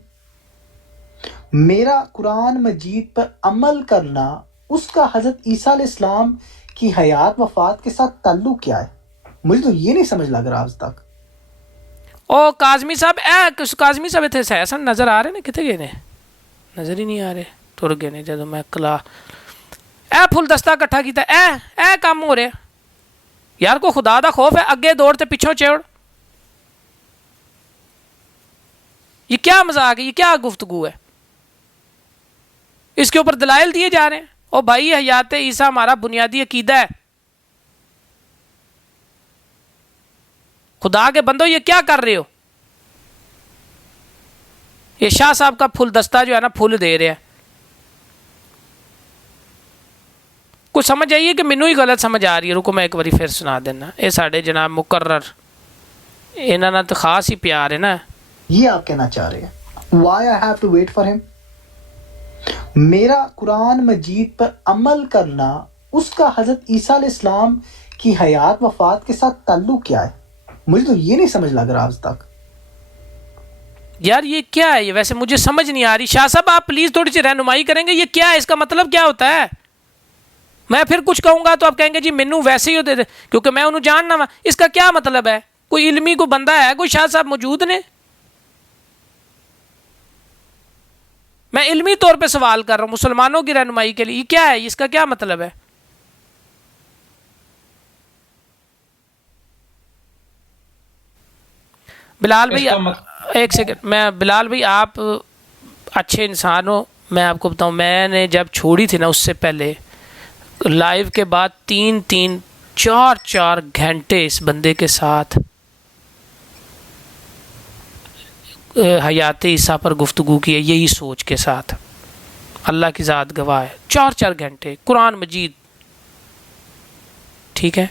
میرا قرآن مجید پر عمل کرنا اس کا حضرت عیسیٰ علیہ السلام کی حیات وفات کے ساتھ تعلق کیا ہے؟ مجھے تو یہ نہیں سمجھ لگ رہا آج تک. او کاظمی صاحب, کاظمی صاحب اتنے سہسن نظر آ رہے نے, کتنے گئے نے, نظر ہی نہیں آ رہے, ٹر گئے نے جدو میں کلا اے پھول دستہ کٹھا کیتا, اے کام ہو رہے یار. کو خدا دا خوف ہے, اگے دوڑ تے پیچھوں چوڑ. یہ کیا مذاق ہے, یہ کیا گفتگو ہے. اس کے اوپر دلائل دیے جا رہے ہیں. او بھائی حیات عیسیٰ ہمارا بنیادی عقیدہ ہے. خدا کے بندو یہ کیا کر رہے ہو. یہ شاہ صاحب کا پھول دستہ جو ہے نا پھول دے رہے ہیں. کچھ سمجھ آئیے کہ مینوں ہی غلط سمجھ آ رہی ہے. رکو میں ایک باری پھر سنا دینا. یہ ساڑھے جناب مقرر انہاں نال تو خاص ہی پیار ہے نا. یہ آپ کہنا چاہ رہے ہیں why I have to wait for him. میرا قرآن مجید پر عمل کرنا اس کا حضرت عیسیٰ علیہ السلام کی حیات وفات کے ساتھ تعلق کیا ہے؟ مجھے تو یہ نہیں سمجھ لگ رہا آج تک. یار یہ کیا ہے, یہ ویسے مجھے سمجھ نہیں آ رہی. شاہ صاحب آپ پلیز تھوڑی سی رہنمائی کریں گے, یہ کیا ہے, اس کا مطلب کیا ہوتا ہے. میں پھر کچھ کہوں گا تو آپ کہیں گے جی مینوں ویسے ہی ہوتے, کیونکہ میں انہوں جاننا وا. اس کا کیا مطلب ہے. کوئی علمی کو بندہ ہے, کوئی شاہ صاحب موجود نے. میں علمی طور پہ سوال کر رہا ہوں مسلمانوں کی رہنمائی کے لیے. یہ کیا ہے, اس کا کیا مطلب ہے. بلال بھائی ایک سیکنڈ, میں بلال بھائی آپ اچھے انسان ہو. میں آپ کو بتاؤں, میں نے جب چھوڑی تھی نا اس سے پہلے لائیو کے بعد 3-4 گھنٹے اس بندے کے ساتھ حیات عیسیٰ پر گفتگو کی ہے, یہی سوچ کے ساتھ. اللہ کی ذات گواہ ہے, 4 گھنٹے قرآن مجید, ٹھیک ہے.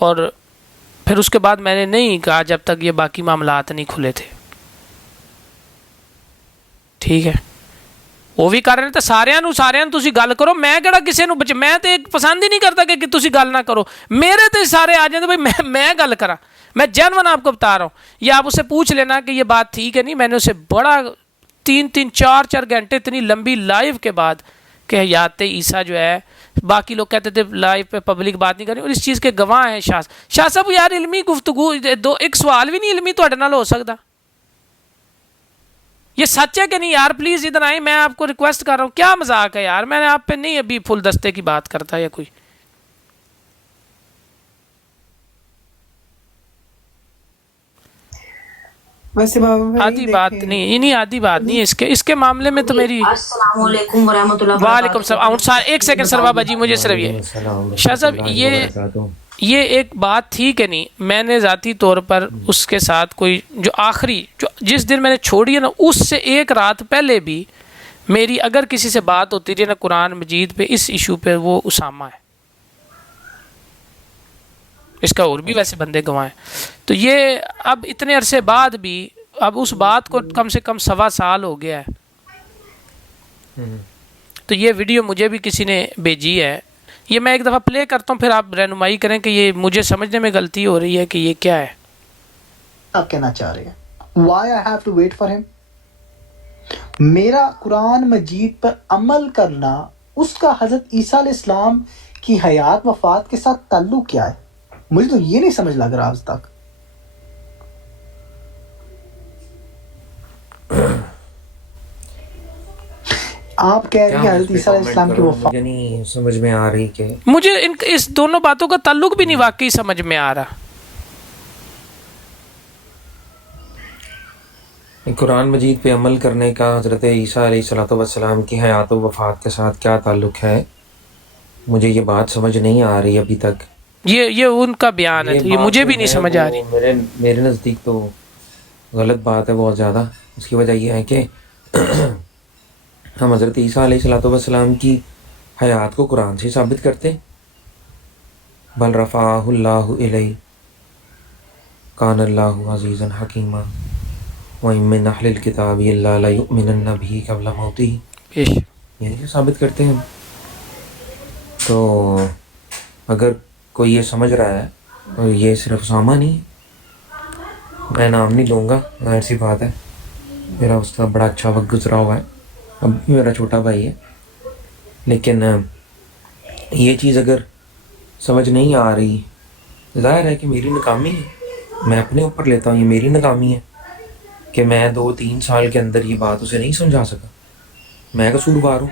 اور پھر اس کے بعد میں نے نہیں کہا جب تک یہ باقی معاملات نہیں کھلے تھے, ٹھیک ہے. وہ بھی کر رہے تھے سارے تسی گل کرو. میں کہڑا کسی نو میں تو پسند ہی نہیں کرتا کہ تسی گل نہ کرو. میرے تو سارے آ جاتے بھائی میں گل کرا. میں جنون آپ کو بتا رہا ہوں. یا آپ اسے پوچھ لینا کہ یہ بات ٹھیک ہے نہیں. میں نے اسے بڑا 3-4 گھنٹے اتنی لمبی لائیو کے بعد کہ حیات عیسیٰ جو ہے, باقی لوگ کہتے تھے لائیو پہ پبلک بات نہیں کرنی, اور اس چیز کے گواہ ہیں شاہ صاحب. یار علمی گفتگو, ایک سوال بھی نہیں علمی تہاڈے نال ہو سکتا. یہ سچ ہے کہ نہیں یار, پلیز ادھر آئیں, میں آپ کو ریکویسٹ کر رہا ہوں. کیا مذاق ہے یار. میں نے آپ پہ نہیں ابھی پھول دستے کی بات کرتا یا کوئی. ویسے آدھی بات نہیں, یہ نہیں آدھی بات نہیں ہے. اس کے معاملے میں تو میری. السلام علیکم ورحمۃ اللہ. وعلیکم السلام. ایک سیکنڈ سر بابا جی, مجھے صرف یہ شاہ صاحب یہ ایک بات تھی کہ نہیں. میں نے ذاتی طور پر اس کے ساتھ کوئی جو آخری جس دن میں نے چھوڑی ہے نا, اس سے ایک رات پہلے بھی میری اگر کسی سے بات ہوتی رہی نا قرآن مجید پہ اس ایشو پہ, وہ اسامہ ہے. اس کا اور بھی ویسے بندے گواہ ہیں. تو یہ اب اتنے عرصے بعد بھی, اب اس بات کو کم سے کم 1.25 سال ہو گیا ہے. تو یہ ویڈیو مجھے بھی کسی نے بھیجی ہے. یہ میں ایک دفعہ پلے کرتا ہوں, پھر آپ رہنمائی کریں کہ یہ مجھے سمجھنے میں غلطی ہو رہی ہے کہ یہ کیا ہے. آپ کہنا چاہ رہے ہیں why I have to wait for him. میرا قرآن مجید پر عمل کرنا اس کا حضرت عیسیٰ علیہ السلام کی حیات وفات کے ساتھ تعلق کیا ہے. مجھے تو یہ نہیں سمجھ لگ رہا آج تک. آپ کہہ رہی ہیں حضرت عیسیٰ علیہ السلام کی وفات, مجھے نہیں سمجھ میں آ رہی کہ مجھے اس دونوں باتوں کا تعلق بھی نہیں واقعی سمجھ میں آ رہا. قرآن مجید پہ عمل کرنے کا حضرت عیسیٰ علیہ السلام کی حیات و وفات کے ساتھ کیا تعلق ہے. مجھے یہ بات سمجھ نہیں آ رہی ابھی تک. یہ ان کا بیان ہے, یہ مجھے بھی نہیں سمجھ آ رہی. میرے نزدیک تو غلط بات ہے بہت زیادہ. اس کی وجہ یہ ہے کہ ہم حضرت عیسیٰ علیہ الصلوۃ والسلام کی حیات کو قرآن سے ثابت کرتے ہیں. بل رفعہ اللہ الیہ کان اللہ عزیزا حکیما وَإِن مِّنْ أَهْلِ الْكِتَابِ إِلَّا لَيُؤْمِنَنَّ بِهِ قَبْلَ مَوْتِهِ. یہ ثابت کرتے ہیں. تو اگر کوئی یہ سمجھ رہا ہے, اور یہ صرف اسامہ نہیں, میں نام نہیں لوں گا, ظاہر سی بات ہے, میرا اس کا بڑا اچھا وقت گزرا ہوا ہے, اب بھی میرا چھوٹا بھائی ہے, لیکن یہ چیز اگر سمجھ نہیں آ رہی, ظاہر ہے کہ میری ناکامی ہے, میں اپنے اوپر لیتا ہوں, یہ میری ناکامی ہے کہ میں 2-3 سال کے اندر یہ بات اسے نہیں سمجھا سکا. میں قصوروار ہوں.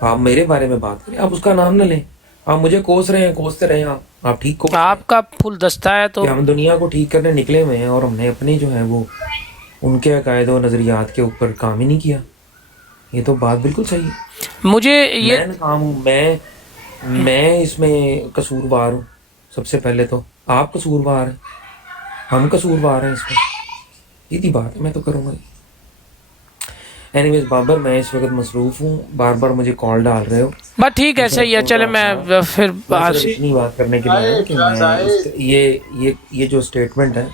آپ میرے بارے میں بات کریں, آپ اس کا نام نہ لیں. آپ مجھے کوس رہے ہیں, کوستے رہے ہیں, آپ ٹھیک کو آپ کا پھول دستہ ہے تو کہ ہم دنیا کو ٹھیک کرنے نکلے ہوئے ہیں, اور ہم نے اپنے جو ہیں وہ ان کے عقائد و نظریات کے اوپر کام ہی نہیں کیا. یہ تو بات بالکل صحیح ہے. مجھے یہ میں ناکام ہوں, میں اس میں قصوروار ہوں. سب سے پہلے تو آپ قصوروار ہیں, ہم قصوروار ہیں اس میں. سیدھی بات ہے, میں تو کروں گا. اینی ویز بابر, میں اس وقت مصروف ہوں, بار بار مجھے کال ڈال رہے ہو. بس ٹھیک ہے, صحیح ہے, چلے میں پھر اتنی بات کرنے کے لیے کہ میں یہ جو اسٹیٹمنٹ ہے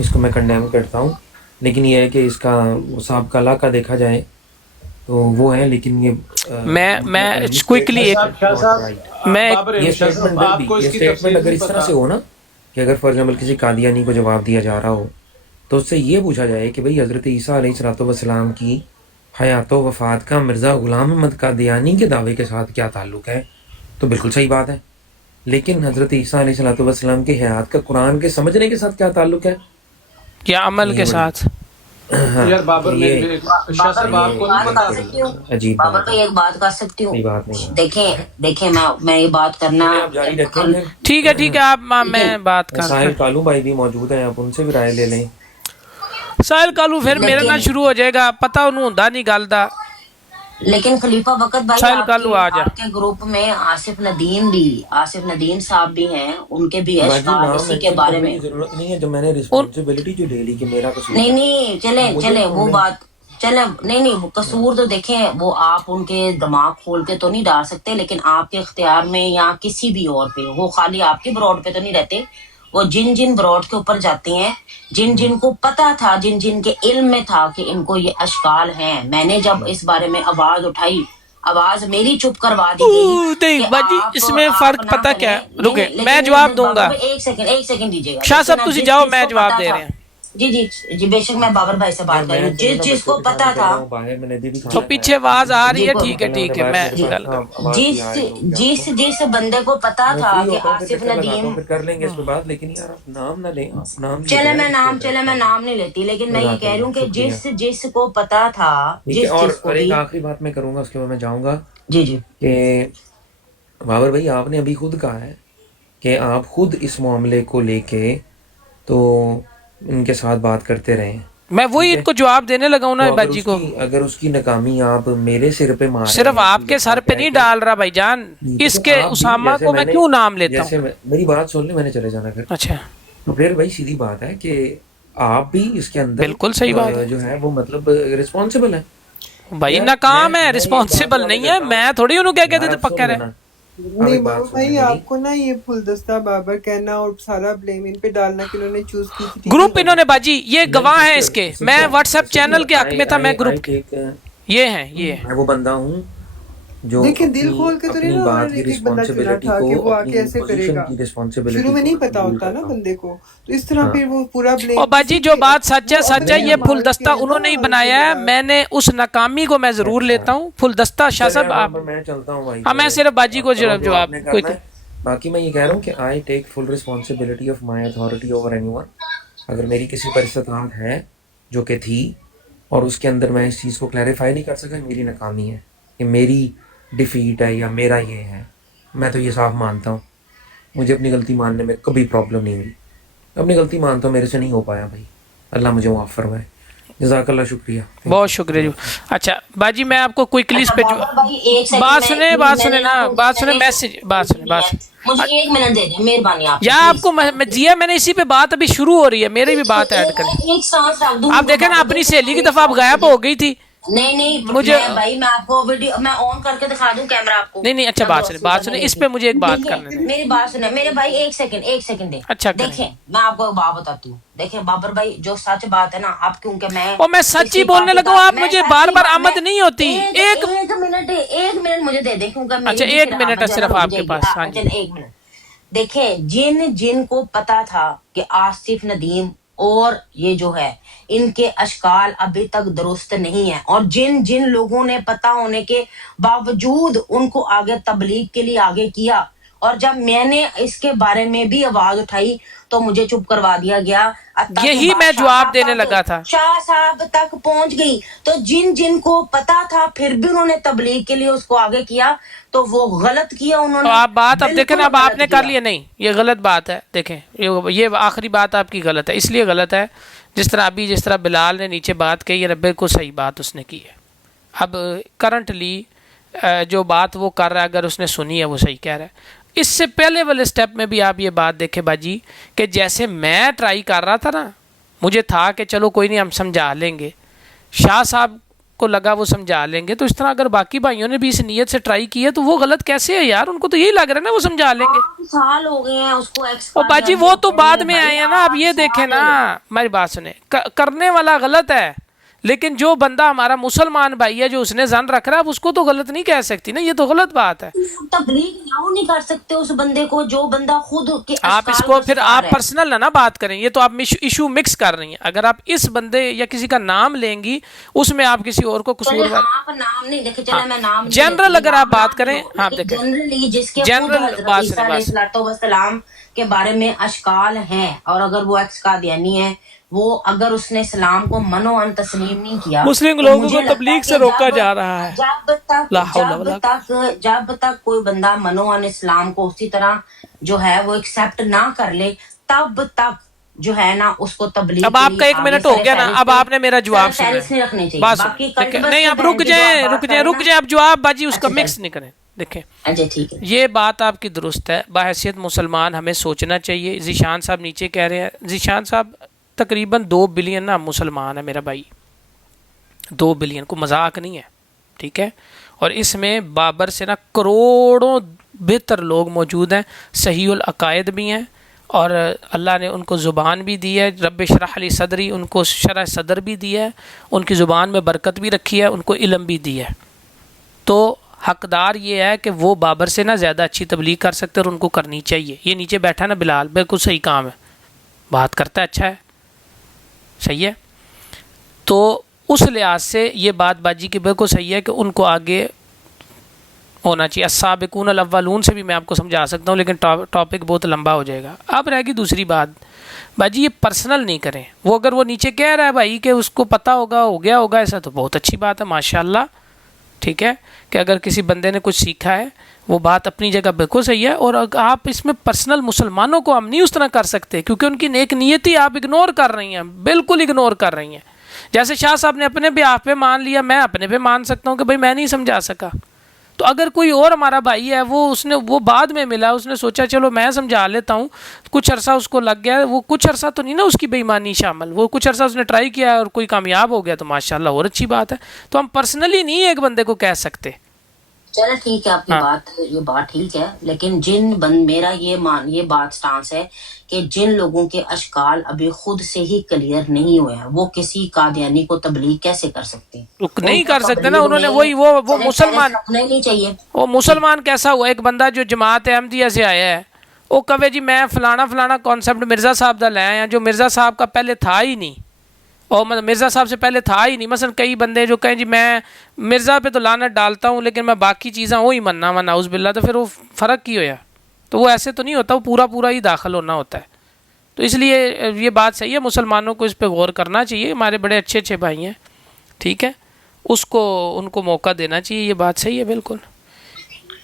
اس کو میں کنڈیم کرتا ہوں, لیکن یہ ہے کہ اس کا سابقہ علاقہ دیکھا جائے تو وہ ہے, لیکن یہ میں کوئکلی یہ اسٹیٹمنٹ اگر اس طرح سے ہو نا کہ اگر فار ایگزامپل کسی قادیانی کو جواب دیا جا رہا ہو تو اس سے یہ پوچھا جائے کہ بھئی حضرت عیسیٰ علیہ الصلوۃ والسلام کی حیات و وفات کا مرزا غلام احمد قادیانی کے دعوے کے ساتھ کیا تعلق ہے, تو بالکل صحیح بات ہے. لیکن حضرت عیسیٰ علیہ الصلوۃ والسلام کی حیات کا قرآن کے سمجھنے کے ساتھ کیا تعلق ہے, یا عمل کے ساتھ. یار بابر, میں شاہ صاحب آپ کو نہیں بتا سکتی ہوں. عجیب بابر کو ایک بات کر سکتی ہوں. بات نہیں. دیکھیں میں یہ بات کرنا, آپ جاری رکھیں. ٹھیک ہے, آپ میں بات کر ساحل کالو بھائی بھی موجود ہیں, آپ ان سے بھی رائے لے لیں. ساحل کالو پھر میرے نال شروع ہو جائے گا, پتہ انہوں ہوندا نہیں گل دا. لیکن خلیفہ وقت بھائی ساحل کالو آ جا. آپ کے گروپ میں آصف ندیم صاحب بھی ہیں, ان کے بھی اشعار اسی کے بارے میں. ضرورت نہیں ہے, جو میں نے رسپانسبلٹی جو لے لی کہ میرا قصور نہیں چلیں وہ بات نہیں قصور تو دیکھیں وہ آپ ان کے دماغ کھول کے تو نہیں ڈال سکتے, لیکن آپ کے اختیار میں یا کسی بھی اور پہ, وہ خالی آپ کے براڈ پہ تو نہیں رہتے, وہ جن براڈ کے اوپر جاتے ہیں, جن کو پتا تھا, جن کے علم میں تھا کہ ان کو یہ اشکال ہیں. میں نے جب اس بارے میں آواز اٹھائی, آواز میری چپ کروا دی گئی. اس میں فرق پتہ کیا ہے, رکے میں جواب دوں گا. ایک سیکنڈ دیجیے گا. شاہ صاحب تسی جاؤ, میں جواب دے رہے ہیں. جی بے شک, میں بابر بھائی سے بات کر رہی ہوں. جس چیز کو پتا تھا, تو پیچھے آواز آ رہی ہے, ٹھیک ہے, میں جس بندے کو پتا تھا کہ آصف ندیم, کر لیں گے اس پہ بات, لیکن یار آپ نام نہ لیں. چلے میں نام نہیں لیتی, لیکن میں یہ کہہ رہی ہوں کہ جس کو پتا تھا, اور ایک آخری بات میں کروں گا, اس کے بعد میں جاؤں گا. جی کہ بابر بھائی, آپ نے ابھی خود کہا ہے کہ آپ خود اس معاملے کو لے کے تو ان کے ساتھ بات کرتے رہے. میں وہی ان کو جواب دینے لگا ہوں نا باجی کو. اگر اس کی ناکامی آپ میرے سر پہ مار, صرف آپ کے سر پہ نہیں ڈال رہا بھائی جان, اس کے اسامہ کو میں کیوں نام لیتا ہوں. میری بات سن لیں, میں نے چلے جانا پھر. اچھا, تو پھر بھائی سیدھی بات ہے کہ آپ بھی اس کے اندر بالکل صحیح بات جو ہے وہ مطلب رسپانسبل ہے. بھائی ناکام ہے, رسپانسبل نہیں ہے, میں تھوڑی انہوں کیا کہتے تھے پکا رہے. نہیں بھائی, آپ کو نا یہ پھول دستہ بابر کہنا اور سارا بلیم ان پہ ڈالنا کہ انہوں نے چوز کی تھی. گروپ انہوں نے باجی, یہ گواہ ہیں اس کے, میں واٹس ایپ چینل کے حق میں تھا, میں گروپ یہ ہیں میں وہ بندہ ہوں جو دیکھیں دل کھول کے تو نہیں نا ایک بندہ چنا تھا کہ وہ آ کے ایسے کرے گا. شروع میں نہیں پتا ہوتا نا بندے کو, تو اس طرح پھر وہ پورا بلیم. اور باجی جو بات سچ ہے, یہ پھول دستہ انہوں نے ہی بنایا ہے, میں نے اس ناکامی کو میں ضرور لیتا ہوں. پھول دستہ شاہ صاحب آپ, میں چلتا ہوں بھائی. ہاں میں صرف باجی کو جواب کوئی تھا. باقی میں یہ کہہ رہا ہوں کہ I take full responsibility of my authority over anyone. اگر میری کسی پر استطاعت ہے جو کہ تھی, اور اس کے اندر میں اس چیز کو کلیریفائی نہیں کر سکا, میری ناکامی ہے, کہ میری ڈیفیٹ ہے یا میرا یہ ہے, میں تو یہ صاف مانتا ہوں. مجھے اپنی غلطی ماننے میں کبھی پرابلم نہیں ہوئی, اپنی غلطی مانتا ہوں, میرے سے نہیں ہو پایا بھائی, اللہ مجھے معاف فرمائے. جزاک اللہ, شکریہ, بہت شکریہ جی. اچھا باجی, میں آپ کو کوئکلی اس پہ بات سنیں نا, بات سنیں, میسج بات سنیں. مجھے 1 منٹ دے دیں مہربانی آپ یا آپ کو جیا میں نے اسی پہ بات ابھی شروع ہو رہی ہے، میری بھی بات ایڈ کریں. ایک سانس رکھ دوں. آپ دیکھیں نا اپنی سہیلی کی دفعہ آپ غائب ہو گئی تھی. نہیں مجھے بھائی میں آپ کو ویڈیو میں آن کر کے دکھا دوں کیمرہ آپ کو. نہیں اچھا بات سنیں اس پہ مجھے ایک بات کرنے دیں. میری بات سنیں میرے بھائی، ایک سیکنڈ دیں. اچھا دیکھیں میں آپ کو بات بتاتی ہوں. دیکھیں بابر بھائی جو سچ بات ہے نا، آپ کیونکہ میں سچ ہی بولنے لگا ہوں، آپ مجھے بار بار آمد نہیں ہوتی. ایک منٹ مجھے دے دیں کیونکہ اچھا 1 منٹ ہے صرف آپ کے پاس. 1 منٹ. دیکھیں جن کو پتا تھا کہ آصف ندیم اور یہ جو ہے ان کے اشکال ابھی تک درست نہیں ہے، اور جن لوگوں نے پتا ہونے کے باوجود ان کو آگے تبلیغ کے لیے آگے کیا، اور جب میں نے اس کے بارے میں بھی آواز اٹھائی تو مجھے چپ کروا دیا گیا. یہی میں جواب دینے لگا تھا. شاہ صاحب تک پہنچ گئی. تو جن کو پتا تھا پھر بھی انہوں نے تبلیغ کے لیے اس کو آگے کیا تو وہ غلط کیا انہوں نے. تو آپ بات اب دیکھیں نا، اب آپ نے کر لیا. نہیں یہ غلط بات ہے. دیکھیں یہ آخری بات آپ کی غلط ہے. اس لیے غلط ہے جس طرح بلال نے نیچے بات کہی ہے، بالکل صحیح بات اس نے کی ہے. اب کرنٹلی جو بات وہ کر رہا ہے اگر اس نے سنی ہے وہ صحیح کہہ رہا ہے. اس سے پہلے والے سٹیپ میں بھی آپ یہ بات دیکھیں باجی کہ جیسے میں ٹرائی کر رہا تھا نا، مجھے تھا کہ چلو کوئی نہیں ہم سمجھا لیں گے، شاہ صاحب کو لگا وہ سمجھا لیں گے، تو اس طرح اگر باقی بھائیوں نے بھی اس نیت سے ٹرائی کی ہے تو وہ غلط کیسے ہے یار؟ ان کو تو یہی لگ رہا ہے نا وہ سمجھا لیں گے. سال ہو گئے ہیں اس کو اور باجی وہ تو بعد میں آئے ہیں نا. اب یہ دیکھیں نا، میری بات سنیں، کرنے والا غلط ہے لیکن جو بندہ ہمارا مسلمان بھائی ہے جو اس نے ظن رکھ رہا ہے اب اس کو تو غلط نہیں کہہ سکتی نا، یہ تو غلط بات ہے. تبلیغ نہ نہیں کر سکتے اس بندے کو جو بندہ خود کے آپ اس کو پھر آپ پرسنل نہ بات کریں، یہ تو آپ ایشو مکس کر رہی ہیں. اگر آپ اس بندے یا کسی کا نام لیں گی اس میں آپ کسی اور کو قصور آپ نام نہیں دیکھیں. چلے میں نام جنرل اگر آپ بات کریں، ہاں دیکھیں جنرلی جس کے جنرل بات عیسیٰ علیہ السلام کے بارے میں اشکال ہیں، اور اگر وہ ایکس قادیانی ہے، وہ اگر اس نے اسلام کو منو ان تسلیم نہیں کیا، مسلم لوگوں کو تبلیغ سے روکا جا رہا ہے. جب تک کوئی بندہ منو ان اسلام کو اسی طرح جو ہے وہ ایکسپٹ نہ کر لے تب تک جو ہے نا اس کو تبلیغ. اب آپ کا 1 منٹ ہو گیا نا، اب آپ نے میرا جواب سنا. نہیں آپ رک جائیں اب جواب باجی اس کا مکس نہیں کریں. دیکھیں یہ بات آپ کی درست ہے، بحیثیت مسلمان ہمیں سوچنا چاہیے. ذیشان صاحب نیچے کہہ رہے ہیں، ذیشان صاحب تقریباً 2 بلین نا مسلمان ہے میرا بھائی، 2 بلین کو مذاق نہیں ہے، ٹھیک ہے. اور اس میں بابر سے نا کروڑوں بہتر لوگ موجود ہیں، صحیح العقائد بھی ہیں، اور اللہ نے ان کو زبان بھی دی ہے. رب اشرح لی صدری، ان کو شرح صدر بھی دی ہے، ان کی زبان میں برکت بھی رکھی ہے، ان کو علم بھی دی ہے. تو حقدار یہ ہے کہ وہ بابر سے نا زیادہ اچھی تبلیغ کر سکتے اور ان کو کرنی چاہیے. یہ نیچے بیٹھا نا بلال، بالکل صحیح کام ہے، بات کرتا ہے، اچھا ہے، صحیح ہے. تو اس لحاظ سے یہ بات باجی کی بالکل صحیح ہے کہ ان کو آگے ہونا چاہیے. السابقون الاولون سے بھی میں آپ کو سمجھا سکتا ہوں لیکن ٹاپک بہت لمبا ہو جائے گا. اب رہ گئی دوسری بات باجی، یہ پرسنل نہیں کریں. وہ اگر وہ نیچے کہہ رہا ہے بھائی کہ اس کو پتہ ہوگا، ہو گیا ہوگا ایسا، تو بہت اچھی بات ہے، ماشاءاللہ، ٹھیک ہے. کہ اگر کسی بندے نے کچھ سیکھا ہے وہ بات اپنی جگہ بالکل صحیح ہے. اور آپ اس میں پرسنل مسلمانوں کو ہم نہیں اس طرح کر سکتے کیونکہ ان کی نیک نیتی آپ اگنور کر رہی ہیں، بالکل اگنور کر رہی ہیں. جیسے شاہ صاحب نے اپنے بھی آپ پہ مان لیا، میں اپنے پہ مان سکتا ہوں کہ بھائی میں نہیں سمجھا سکا. تو اگر کوئی اور ہمارا بھائی ہے وہ بعد میں ملا، اس نے سوچا چلو میں سمجھا لیتا ہوں، کچھ عرصہ اس کو لگ گیا، وہ کچھ عرصہ تو نہیں نا اس کی بے ایمانی شامل، وہ کچھ عرصہ اس نے ٹرائی کیا اور کوئی کامیاب ہو گیا تو ماشاءاللہ اور اچھی بات ہے. تو ہم پرسنلی نہیں ایک بندے کو کہہ سکتے. چلے ٹھیک ہے، آپ کی یہ بات ٹھیک ہے، لیکن میرا یہ بات سٹانس ہے کہ جن لوگوں کے اشکال ابھی خود سے ہی کلیئر نہیں ہوئے ہیں وہ کسی قادیانی کو تبلیغ کیسے کر سکتے ہیں؟ نہیں کر سکتے نا. انہوں نے وہ مسلمان نہیں چاہیے. وہ مسلمان کیسا ہوا؟ ایک بندہ جو جماعت احمدیہ سے آیا ہے وہ کہے جی میں فلانا کانسیپٹ مرزا صاحب دا لے آیا جو مرزا صاحب کا پہلے تھا ہی نہیں، اور مرزا صاحب سے پہلے تھا ہی نہیں. مثلا کئی بندے جو کہیں جی میں مرزا پہ تو لعنت ڈالتا ہوں لیکن میں باقی چیزیں وہی مننا وا، نعوذ باللہ. تو پھر وہ فرق کی ہویا؟ تو وہ ایسے تو نہیں ہوتا، وہ پورا ہی داخل ہونا ہوتا ہے. تو اس لیے یہ بات صحیح ہے، مسلمانوں کو اس پہ غور کرنا چاہیے. ہمارے بڑے اچھے بھائی ہیں، ٹھیک ہے، ان کو موقع دینا چاہیے. یہ بات صحیح ہے بالکل.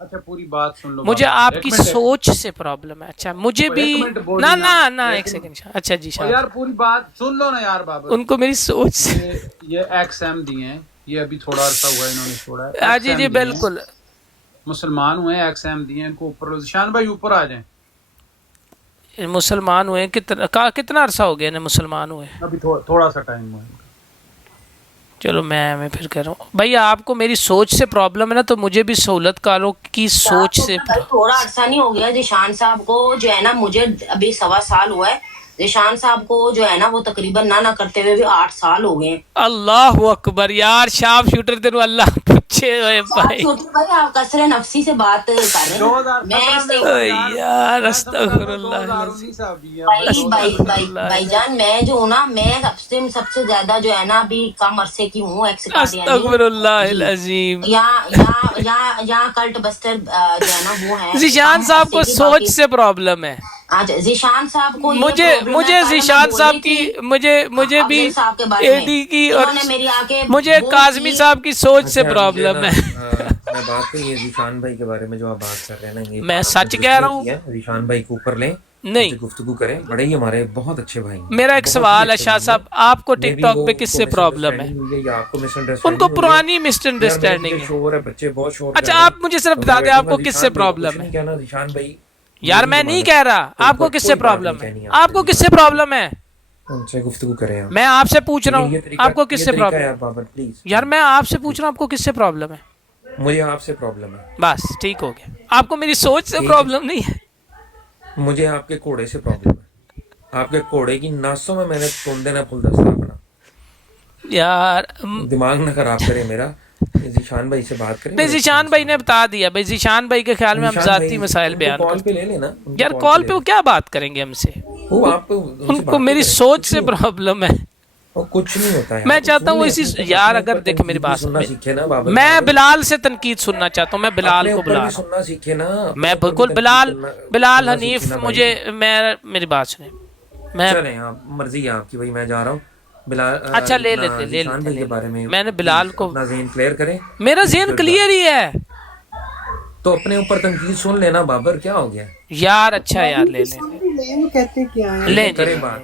اچھا پوری بات سن لو. مجھے آپ کی سوچ سے پرابلم ہے. اچھا مجھے بھی نہ ایک سیکنڈ. اچھا جی شاہ یار پوری بات سن لو نا یار بابر. ان کو میری سوچ سے یہ ایکس ایم دیے ہیں, یہ ابھی تھوڑا عرصہ ہوا انہوں نے چھوڑا ہے. ہاں جی جی بالکل مسلمان ہوئے, ایکس ایم دیے ہیں, ان کو اوپر. ذیشان بھائی اوپر آ جائیں. مسلمان ہوئے کتنا عرصہ ہو گیا مسلمان ہوئے؟ ابھی تھوڑا سا ٹائم ہوا ہے. چلو میں پھر کہہ رہا ہوں بھائی آپ کو میری سوچ سے پرابلم ہے نا, تو مجھے بھی سہولت کاروں کی سوچ سے. تھوڑا عرصہ نہیں ہو گیا ذیشان صاحب کو جو ہے نا, مجھے ابھی 1.25 سال ہوا ہے. ذیشان صاحب کو جو ہے نا وہ تقریباً نہ کرتے ہوئے بھی 8 سال ہو گئے. اللہ اکبر یار, شارپ شوٹر تینوں اللہ پوچھے ہوئے بھائی. بھائی آپ کثر نفسی سے بات کر رہے ہیں. یار استغفر اللہ. بھائی جان میں جو ہوں نا, میں سب سے زیادہ جو ہے نا ابھی کم عرصے کی ہوں. استغفر اللہ العظیم. یہاں کلٹ بسٹر جو ہے نا وہ ہے. ذیشان صاحب کو سوچ سے پرابلم ہے. ذیشان صاحب کو مجھے ذیشان صاحب کی مجھے بھی اے ڈی کی اور مجھے کاظمی صاحب کی سوچ سے پرابلم ہے. میں بات کری ہے ذیشان بھائی کے بارے میں جو آپ بات کر رہے ہیں نا, یہ میں سچ کہہ رہا ہوں. ذیشان بھائی کو اوپر لیں, نہیں گفتگو کریں, بڑے ہی ہمارے بہت اچھے بھائی. میرا ایک سوال ہے شاہ صاحب, آپ کو ٹک ٹاک پہ کس سے پرابلم ہے؟ ان کو پرانی مس انڈرسٹینڈنگ ہے. بچے بہت شور. اچھا آپ مجھے صرف بتا دیں آپ کو کس سے پرابلم ہے. کیا نا ذیشان بھائی, یار میں نہیں کہہ رہا آپ کو کس سے پرابلم ہے. آپ کو کس سے پرابلم ہے؟ ان سے گفتگو کریں. میں آپ سے پوچھ رہا ہوں آپ کو کس سے پرابلم ہے. بابر پلیز یار میں آپ سے پوچھ رہا ہوں آپ کو کس سے پرابلم ہے. مجھے آپ سے پرابلم ہے. بس ٹھیک ہو گیا. آپ کو میری سوچ سے پرابلم نہیں ہے. مجھے آپ کے کوڑے سے پرابلم ہے. آپ کے کوڑے کی ناسوں میں نے توندے نہ پھول دستا اپنا. یار دماغ نہ خراب کرے میرا. ذیشان بھائی سے بات کریں. نہیں ذیشان بھائی نے بتا دیا بھائی. ذیشان بھائی کے خیال میں ہم ذاتی مسائل بیان کال پہ لے لینا. یار کال پہ وہ کیا بات کریں گے ہم سے. ان کو میری سوچ سے پرابلم ہے. کچھ نہیں ہوتا ہے. میں چاہتا ہوں اسی یار اگر دیکھ میری بات میں بلال سے تنقید سننا چاہتا ہوں. میں بلال کو بلا سننا سیکھے نا. میں بالکل بلال حنیف مجھے میری بات سنیں. میں چلیں آپ مرضی ہے آپ کی بھائی. میں جا رہا ہوں. بلال اچھا لے لیتے کے بارے میں نے بلال کو اپنا ذہن کلیئر کریں. میرا ذہن کلیئر ہی ہے. تو اپنے اوپر تنقید سن لینا بابر, کیا ہو گیا یار. اچھا یار لے لیں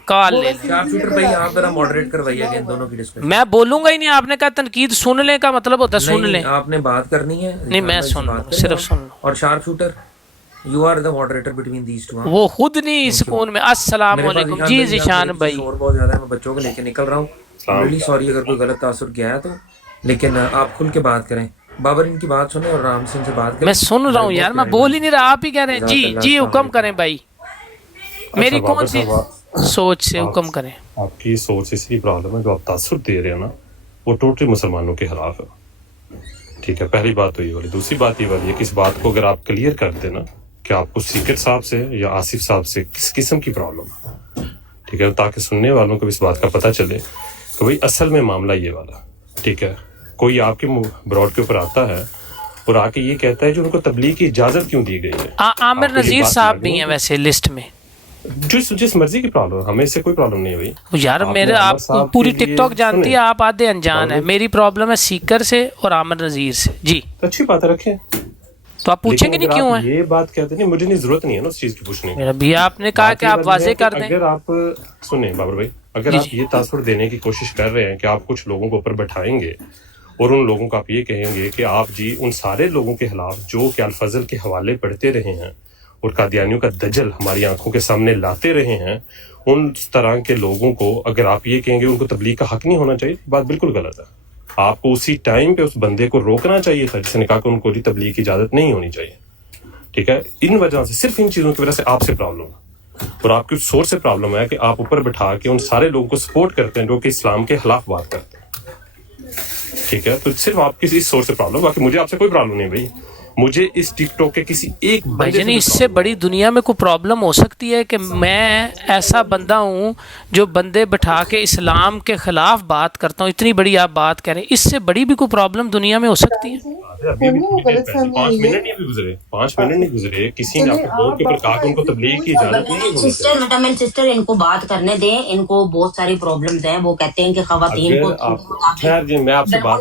کال لے لیں. آپ ذرا ماڈریٹ کروائیے کہ ان دونوں کی ڈسکشن. میں بولوں گا ہی نہیں. آپ نے کہا تنقید سن لیں کا مطلب ہوتا ہے سن لیں. آپ نے بات کرنی ہے. نہیں میں سن لوں, صرف سن لوں. اور sharp shooter you are the moderator between these two. وہ خود نہیں سکون میں. السلام علیکم جی ذیشان بھائی. اور بہت زیادہ ہے, میں بچوں کو لے کے نکل رہا ہوں. ریلی سوری اگر کوئی غلط تاثر کیا ہے تو, لیکن آپ کھل کے بات کریں. بابر ان کی بات سنیں اور رام سنگھ سے بات کریں. میں سن رہا ہوں یار, میں بول ہی نہیں رہا. آپ ہی کہہ رہے ہیں جی جی حکم کریں بھائی. میری کون سی سوچ سے حکم کریں. آپ کی سوچ اسی پرابلم ہے جو آپ تاثر دے رہے ہیں نا, وہ ٹوٹلی مسلمانوں کے خلاف ہے. ٹھیک ہے, پہلی بات تو یہ والی. دوسری بات یہ والی ہے کہ اس بات کو اگر آپ کلیئر کر دیں نا کہ آپ کو سیکرٹ صاحب سے یا آصف صاحب سے کس قسم کی پرابلم ہے, ٹھیک ہے, تاکہ سننے والوں کو اس بات کا پتہ چلے کہ بھائی اصل میں معاملہ یہ والا. ٹھیک ہے, کوئی آپ کے براڈ کے اوپر آتا ہے اور آ کے یہ کہتا ہے جو ان کو تبلیغ کی اجازت کیوں دی گئی ہے. عامر نذیر صاحب بھی ہیں ویسے لسٹ میں. جس مرضی کی پرابلم, ہمیں اس سے کوئی پرابلم نہیں ہے بھائی. یار میرے آپ پوری ٹک ٹاک جانتی ہے, آپ آدھے انجان ہے. میری پرابلم ہے سیکر سے اور عامر نذیر سے. جی اچھی بات ہے, رکھیں. تو آپ پوچھیں گے نہیں کیوں ہے یہ بات کہتے نہیں, مجھے نہیں ضرورت نہیں ہے نا اس چیز کی پوچھنے. میرا بھی آپ نے کہا کہ آپ واضح کر دیں. اگر آپ سنیں بابر بھائی, اگر آپ یہ تاثر دینے کی کوشش کر رہے ہیں کہ آپ کچھ لوگوں کو اوپر بٹھائیں گے اور ان لوگوں کو آپ یہ کہیں گے کہ آپ جی ان سارے لوگوں کے خلاف جو کہ الفضل کے حوالے پڑھتے رہے ہیں اور قادیانیوں کا دجل ہماری آنکھوں کے سامنے لاتے رہے ہیں, ان طرح کے لوگوں کو اگر آپ یہ کہیں گے ان کو تبلیغ کا حق نہیں ہونا چاہیے, بات بالکل غلط ہے. آپ کو اسی ٹائم پہ اس بندے کو روکنا چاہیے تھا جس نے کہا کہ ان کو تبلیغ کی اجازت نہیں ہونی چاہیے. ٹھیک ہے, ان وجہ سے, صرف ان چیزوں کی وجہ سے آپ سے پرابلم ہے اور آپ کی سورس سے پرابلم ہے کہ آپ اوپر بٹھا کے ان سارے لوگوں کو سپورٹ کرتے ہیں جو کہ اسلام کے خلاف بات کرتے ہیں. ٹھیک ہے, تو صرف آپ کی اس سورس سے پرابلم, باقی مجھے آپ سے کوئی پرابلم نہیں بھائی. مجھے اس ٹک ٹاک کے کسی ایک بھائی جانی اس سے بڑی دنیا میں کوئی پرابلم ہو سکتی ہے کہ میں ایسا بندہ ہوں جو بندے بٹھا کے اسلام کے خلاف بات کرتا ہوں. اتنی بڑی آپ بات کہہ رہے ہیں, اس سے بڑی بھی کوئی پرابلم دنیا میں ہو سکتی ہے. 5 منٹ نہیں گزرے کسی نے اپنے بورڈ کے اوپر کہا کہ ان کو تبلیغ کی اجازت نہیں. سسٹر ان کو بات کرنے دیں, ان کو بہت ساری پرابلمز ہیں. وہ کہتے ہیں کہ خواتین کو خیر جی, میں آپ سے بات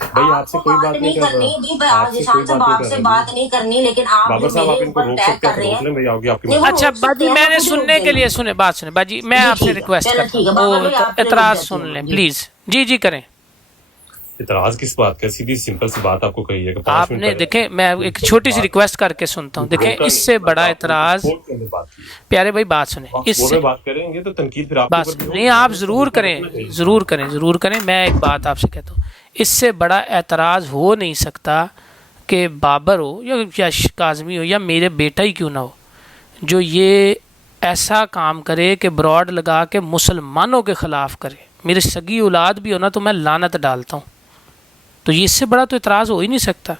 بھائی آپ سے کو کوئی بات نہیں کر کرنی رہا بھی آپ سے کوئی ذیشان صاحب بات آپ نہیں سے کر بات رہا نہیں کرنی, لیکن آپ بابر جو صاحب آپ میرے ان کو اوپر روک اٹیک سکتے کر ہیں رہے روک لیں ہیں. بھائی آگے آپ کی نہیں، وہ بات اچھا روک سکتے باجی ہیں, میں وہ نے خود ہی سننے روک کے دیں لیے گے. سنے بات سنے باجی میں جی آپ سے ٹھیک ہے, ریکویسٹ چلو کرتا ٹھیک ہے ہوں بابر وہ بھائی, آپ سے اعتراض request سن کرتی لیں ہوں. جی. پلیز. جی کریں. اعتراض کس بات کا؟ سیدھی سمپل سی بات آپ کو کہی ہے کہ 5 آپ منٹ نے پہلے دیکھیں میں ایک چھوٹی سی ریکویسٹ کر کے سنتا ہوں, دیکھیں اس سے بڑا اعتراض پیارے بھائی بات سنیں, اس سے بات کریں گے تو تنقید پھر آپ بات نہیں آپ ضرور کریں ضرور کریں. میں ایک بات آپ سے کہتا ہوں, اس سے بڑا اعتراض ہو نہیں سکتا کہ بابر ہو یا کاظمی ہو یا میرے بیٹا ہی کیوں نہ ہو جو یہ ایسا کام کرے کہ براڈ لگا کے مسلمانوں کے خلاف کرے. میری سگی اولاد بھی ہو نا تو میں لعنت ڈالتا ہوں, تو یہ اس سے بڑا تو اعتراض ہو ہی نہیں سکتا.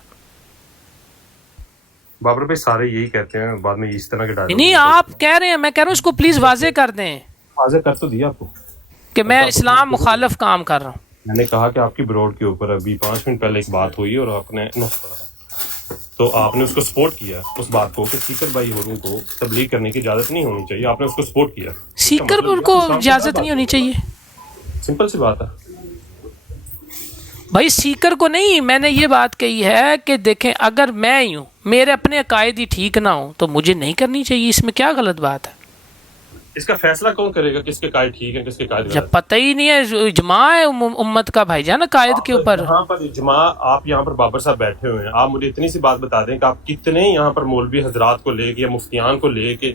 بابر بھائی سارے یہی کہتے ہیں, بعد میں اس طرح کے ڈائلاگ نہیں آپ کہہ رہے ہیں, میں کہہ رہا ہوں اس کو پلیز واضح کر دیں واضح کر تو دیا آپ کو کہ میں اسلام مخالف کام کر رہا ہوں. میں نے کہا کہ آپ کی بروڈ کے اوپر ابھی 5 منٹ پہلے ایک بات ہوئی اور آپ نے تو آپ نے اس کو سپورٹ کیا اس بات کو کہ سیکر بھائی ہوروں کو تبلیغ کرنے کی اجازت نہیں ہونی چاہیے, آپ نے اس کو سپورٹ کیا. سیکر کو اجازت نہیں ہونی چاہیے, سمپل سی بات ہے بھائی سیکر کو نہیں. میں نے یہ بات کہی ہے کہ دیکھیں اگر میں ہی ہوں, میرے اپنے عقائد ہی ٹھیک نہ ہوں تو مجھے نہیں کرنی چاہیے. اس میں کیا غلط بات ہے؟ اس کا فیصلہ کون کرے گا کس کے قائد ٹھیک ہے کس کے قائد جب پتہ ہی نہیں ہے, اجماع ہے امت کا بھائی جان قائد کے اوپر. یہاں پر اجماع, آپ یہاں پر بابر صاحب بیٹھے ہوئے ہیں, آپ مجھے اتنی سی بات بتا دیں کہ آپ کتنے یہاں پر مولوی حضرات کو لے کے یا مفتیان کو لے کے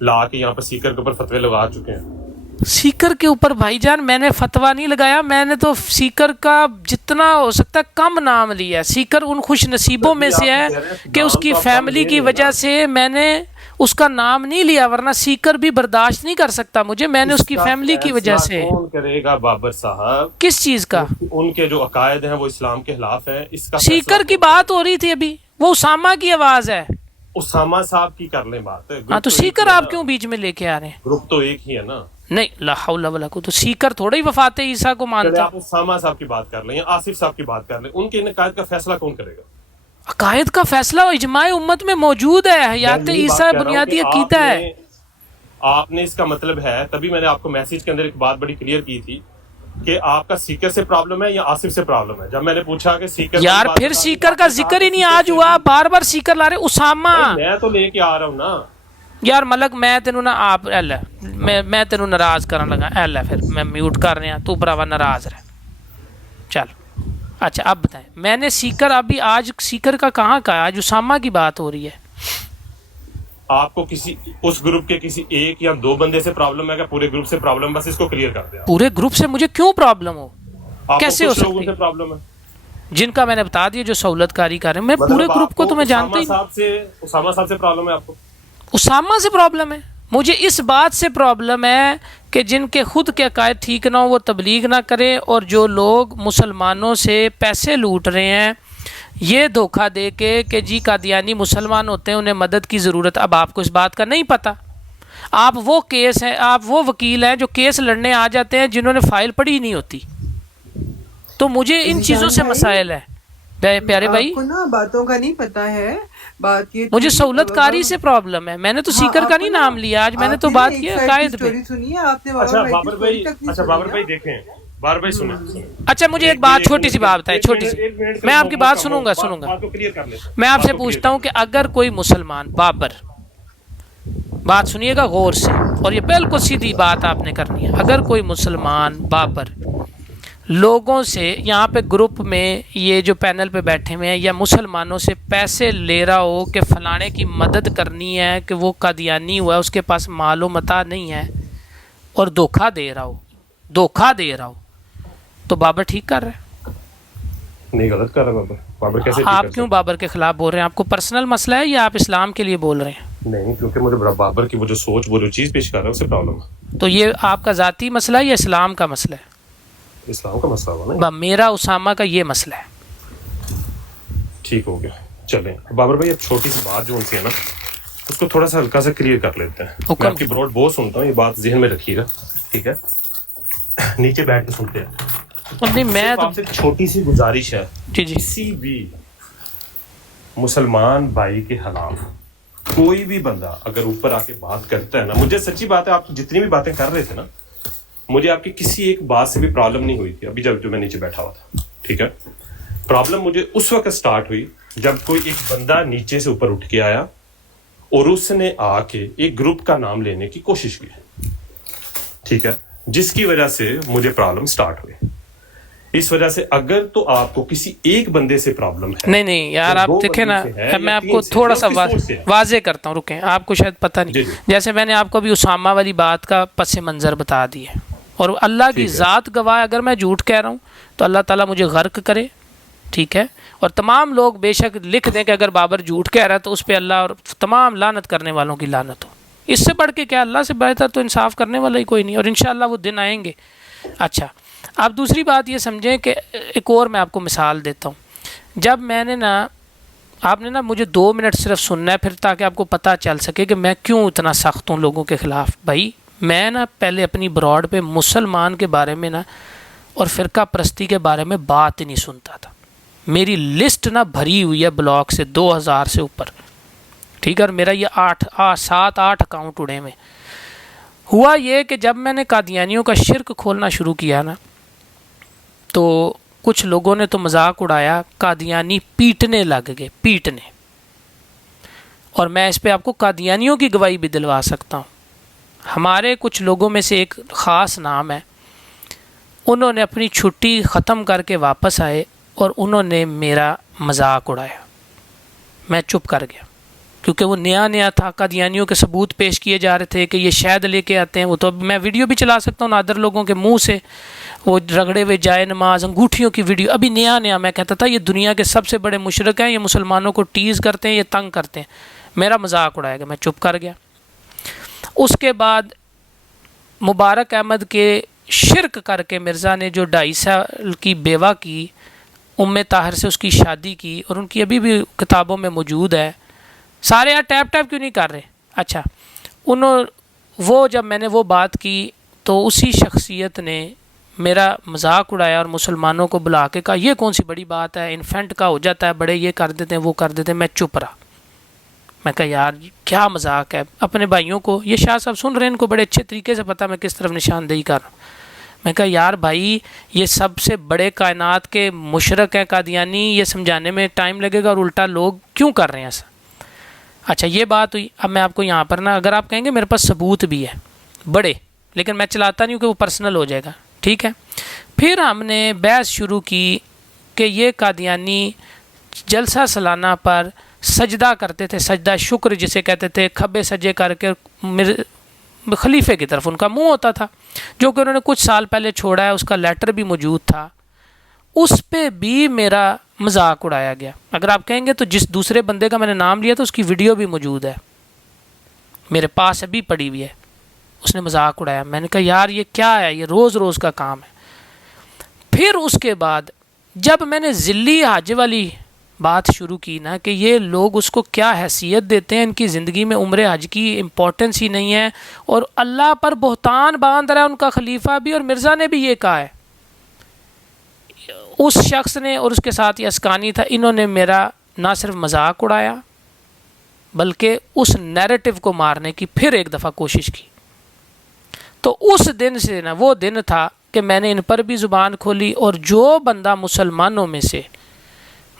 لا کے یہاں پر سیکر کے اوپر فتوے لگا چکے ہیں. سیکر کے اوپر بھائی جان میں نے فتویٰ نہیں لگایا, میں نے تو سیکر کا جتنا ہو سکتا ہے کم نام لیا. سیکر ان خوش نصیبوں میں سے ہے کہ اس کی فیملی کی وجہ سے میں نے اس کا نام نہیں لیا, ورنہ سیکر بھی برداشت نہیں کر سکتا مجھے. میں نے اس کی فیملی کی وجہ سے. کون کرے گا بابر صاحب کس چیز کا؟ ان کے جو عقائد ہیں وہ اسلام کے خلاف ہیں. اس کا سیکر کی بات ہو رہی تھی ابھی, وہ اسامہ کی آواز ہے. اسامہ صاحب کی کر لیں بات. ہاں تو سیکر آپ کیوں بیچ میں لے کے آ رہے ہیں؟ گروپ تو ایک ہی ہے نا. نہیں لا حول ولا قوت, تو سیکر تھوڑا ہی وفات عیسیٰ کو مانتا. آپ اسامہ صاحب کی بات کر لیں یا آصف صاحب کی بات کر لیں, ان کے عقائد کا فیصلہ کون کرے گا؟ عقائد کا فیصلہ اجماع امت میں موجود ہے, حیات عیسیٰ بنیادی عقیدہ ہے. آپ نے اس کا مطلب ہے, تبھی میں نے آپ کو میسج کے اندر ایک بات بڑی کلیئر کی تھی کہ آپ کا سیکر سے پرابلم ہے یا آصف سے پرابلم ہے. جب میں نے پوچھا کہ سیکر یار پھر سیکر کا ذکر ہی نہیں آج ہوا, بار بار سیکر لا رہے. اسامہ میں تو لے کے آ رہا ہوں نا یار ملک, میں تینوں نا آپ میں تینوں ناراض کرن لگا. پھر میں میوٹ کر رہا, تو براوا ناراض رہ. چل اچھا اب بتائیں, میں نے سیکر ابھی آج سیکر کا کہاں کہا, آج اسامہ کی بات ہو رہی ہے. آپ کو کسی اس گروپ کے کسی ایک یا 2 بندے سے پرابلم ہے کہ پورے گروپ سے پرابلم؟ بس اس کو کلیئر کر دیں. پورے گروپ سے مجھے کیوں پرابلم ہو, کیسے ہو لوگوں سکتی سے پرابلم ہے جن کا میں نے بتا دیا جو سہولت کاری کر رہے ہیں. میں پورے گروپ کو تو میں جانتا ہی نہیں. اسامہ صاحب سے پرابلم ہے آپ کو؟ اسامہ سے پرابلم ہے مجھے, اس بات سے پرابلم ہے کہ جن کے خود کے عقائد ٹھیک نہ ہو وہ تبلیغ نہ کریں, اور جو لوگ مسلمانوں سے پیسے لوٹ رہے ہیں یہ دھوکہ دے کے کہ جی قادیانی مسلمان ہوتے ہیں انہیں مدد کی ضرورت. اب آپ کو اس بات کا نہیں پتہ, آپ وہ کیس ہیں, آپ وہ وکیل ہیں جو کیس لڑنے آ جاتے ہیں جنہوں نے فائل پڑھی ہی نہیں ہوتی. تو مجھے ان چیزوں سے مسائل ہے پیارے بھائی. آپ کو نا باتوں کا نہیں پتا ہے. بات یہ مجھے سہولت کاری سے پرابلم ہے. میں نے تو سیکر کا نہیں نام لیا آج, میں نے تو بات کی عقائد پہ. اچھا بابر بھائی دیکھیں, بابر بھائی سنیں. اچھا مجھے ایک بات چھوٹی سی بات بتائیں, چھوٹی سی. میں آپ کی بات سنوں گا. میں آپ سے پوچھتا ہوں کہ اگر کوئی مسلمان بابر, بات سنیے گا غور سے, اور یہ بالکل سیدھی بات آپ نے کرنی ہے. اگر کوئی مسلمان بابر لوگوں سے یہاں پہ گروپ میں یہ جو پینل پہ بیٹھے ہوئے ہیں یا مسلمانوں سے پیسے لے رہا ہو کہ فلانے کی مدد کرنی ہے کہ وہ قادیانی ہوا ہے, اس کے پاس مال و متاع نہیں ہے, اور دھوکہ دے رہا ہو تو بابر ٹھیک کر رہا ہے؟ نہیں, غلط کر رہا ہے بابر کیسے. آپ کیوں بابر کے خلاف بول رہے ہیں؟ آپ کو پرسنل مسئلہ ہے یا آپ اسلام کے لیے بول رہے ہیں؟ نہیں, کیونکہ مجھے بابر کی وہ جو سوچ, وہ جو چیز پیش کر رہا ہے اس سے پرابلم ہے. تو یہ آپ کا ذاتی مسئلہ ہے یا اسلام کا مسئلہ ہے؟ اسلام کا مسئلہ ہوا نا. میرا اسامہ کا یہ مسئلہ ہے. ٹھیک ہو گیا, چلیں. بابر بھائی اب چھوٹی سی بات جو ان کی ہے نا اس کو تھوڑا سا ہلکا سا کلیئر کر لیتے ہیں. میں آپ کی براڈ بہت سنتا ہوں, یہ بات ذہن میں رکھیے گا, ٹھیک ہے؟ نیچے بیٹھ کے سنتے ہیں. نہیں, میں آپ سے چھوٹی سی گزارش ہے, جی کسی بھی مسلمان بھائی کے خلاف کوئی بھی بندہ اگر اوپر آ کے بات کرتا ہے نا, مجھے سچی بات ہے, آپ جتنی بھی باتیں کر رہے تھے نا مجھے آپ کی کسی ایک بات سے بھی پرابلم نہیں ہوئی تھی ابھی جب جو میں نیچے بیٹھا ہوا تھا, ٹھیک ہے. پرابلم مجھے اس وقت سٹارٹ ہوئی جب کوئی ایک بندہ نیچے سے اوپر اٹھ کے آیا اور اس نے آ کے ایک گروپ کا نام لینے کی کوشش کی, ٹھیک ہے, جس کی وجہ سے مجھے پرابلم سٹارٹ ہوئی. اس وجہ سے اگر تو آپ کو کسی ایک بندے سے پرابلم ہے, نہیں یار, آپ دیکھیں نا, میں آپ کو تھوڑا سا واضح کرتا ہوں, رکیں, آپ کو شاید پتہ نہیں, جیسے میں نے آپ کو ابھی اسامہ والی بات کا پس منظر بتا دی ہے, اور اللہ کی ذات گواہ, اگر میں جھوٹ کہہ رہا ہوں تو اللہ تعالیٰ مجھے غرق کرے, ٹھیک ہے, اور تمام لوگ بے شک لکھ دیں کہ اگر بابر جھوٹ کہہ رہا ہے تو اس پہ اللہ اور تمام لعنت کرنے والوں کی لعنت ہو. اس سے بڑھ کے کیا, اللہ سے بہتر تو انصاف کرنے والا ہی کوئی نہیں, اور انشاءاللہ وہ دن آئیں گے. اچھا, آپ دوسری بات یہ سمجھیں کہ ایک اور میں آپ کو مثال دیتا ہوں. جب میں نے نا, آپ نے نا مجھے 2 منٹ صرف سننا ہے, پھر تاکہ آپ کو پتہ چل سکے کہ میں کیوں اتنا سخت ہوں لوگوں کے خلاف. بھائی میں نا پہلے اپنی براڈ پہ مسلمان کے بارے میں نا اور فرقہ پرستی کے بارے میں بات ہی نہیں سنتا تھا. میری لسٹ نا بھری ہوئی ہے بلاک سے 2000 سے اوپر, ٹھیک ہے, اور میرا یہ 7-8 اکاؤنٹ اڑے میں. ہوا یہ کہ جب میں نے قادیانیوں کا شرک کھولنا شروع کیا نا, تو کچھ لوگوں نے تو مذاق اڑایا, قادیانی پیٹنے لگ گئے, پیٹنے. اور میں اس پہ آپ کو قادیانیوں کی گواہی بھی دلوا سکتا ہوں. ہمارے کچھ لوگوں میں سے ایک خاص نام ہے, انہوں نے اپنی چھٹی ختم کر کے واپس آئے اور انہوں نے میرا مذاق اڑایا. میں چپ کر گیا کیونکہ وہ نیا تھا. قادیانیوں کے ثبوت پیش کیے جا رہے تھے کہ یہ شہد لے کے آتے ہیں, وہ تو میں ویڈیو بھی چلا سکتا ہوں نادر لوگوں کے منہ سے, وہ رگڑے ہوئے جائے نماز انگوٹھیوں کی ویڈیو. ابھی نیا میں کہتا تھا یہ دنیا کے سب سے بڑے مشرک ہیں, یہ مسلمانوں کو ٹیز کرتے ہیں, یہ تنگ کرتے ہیں. میرا مذاق اڑایا گیا, میں چپ کر گیا. اس کے بعد مبارک احمد کے شرک کر کے مرزا نے جو 2.5 سال کی بیوہ کی, ام طاہر سے اس کی شادی کی, اور ان کی ابھی بھی کتابوں میں موجود ہے. سارے یار ٹیپ کیوں نہیں کر رہے؟ اچھا, وہ جب میں نے وہ بات کی تو اسی شخصیت نے میرا مذاق اڑایا اور مسلمانوں کو بلا کے کہا یہ کون سی بڑی بات ہے, انفینٹ کا ہو جاتا ہے, بڑے یہ کر دیتے ہیں وہ کر دیتے ہیں. میں چپ رہا. میں کہا یار کیا مذاق ہے. اپنے بھائیوں کو, یہ شاہ صاحب سن رہے ہیں, ان کو بڑے اچھے طریقے سے پتہ میں کس طرف نشاندہی کر رہا ہوں. میں کہا یار بھائی یہ سب سے بڑے کائنات کے مشرک ہیں قادیانی, یہ سمجھانے میں ٹائم لگے گا, اور الٹا لوگ کیوں کر رہے ہیں ایسا. اچھا یہ بات ہوئی. اب میں آپ کو یہاں پر نا, اگر آپ کہیں گے میرے پاس ثبوت بھی ہے بڑے, لیکن میں چلاتا نہیں ہوں کہ وہ پرسنل ہو جائے گا, ٹھیک ہے. پھر ہم نے بحث شروع کی کہ یہ قادیانی جلسہ سالانہ پر سجدہ کرتے تھے, سجدہ شکر جسے کہتے تھے, کھبے سجے کر کے خلیفے کی طرف ان کا منہ ہوتا تھا, جو کہ انہوں نے کچھ سال پہلے چھوڑا ہے, اس کا لیٹر بھی موجود تھا. اس پہ بھی میرا مذاق اڑایا گیا. اگر آپ کہیں گے تو جس دوسرے بندے کا میں نے نام لیا تو اس کی ویڈیو بھی موجود ہے, میرے پاس ابھی پڑی ہوئی ہے. اس نے مذاق اڑایا. میں نے کہا یار یہ کیا ہے, یہ روز کا کام ہے. پھر اس کے بعد جب میں نے ذلی حج والی بات شروع کی نا کہ یہ لوگ اس کو کیا حیثیت دیتے ہیں, ان کی زندگی میں عمر حج کی امپورٹنس ہی نہیں ہے, اور اللہ پر بہتان باندھ رہا ہے ان کا خلیفہ بھی, اور مرزا نے بھی یہ کہا ہے. اس شخص نے اور اس کے ساتھ یہ اسکانی تھا, انہوں نے میرا نہ صرف مذاق اڑایا بلکہ اس نیریٹو کو مارنے کی پھر ایک دفعہ کوشش کی. تو اس دن سے نا وہ دن تھا کہ میں نے ان پر بھی زبان کھولی, اور جو بندہ مسلمانوں میں سے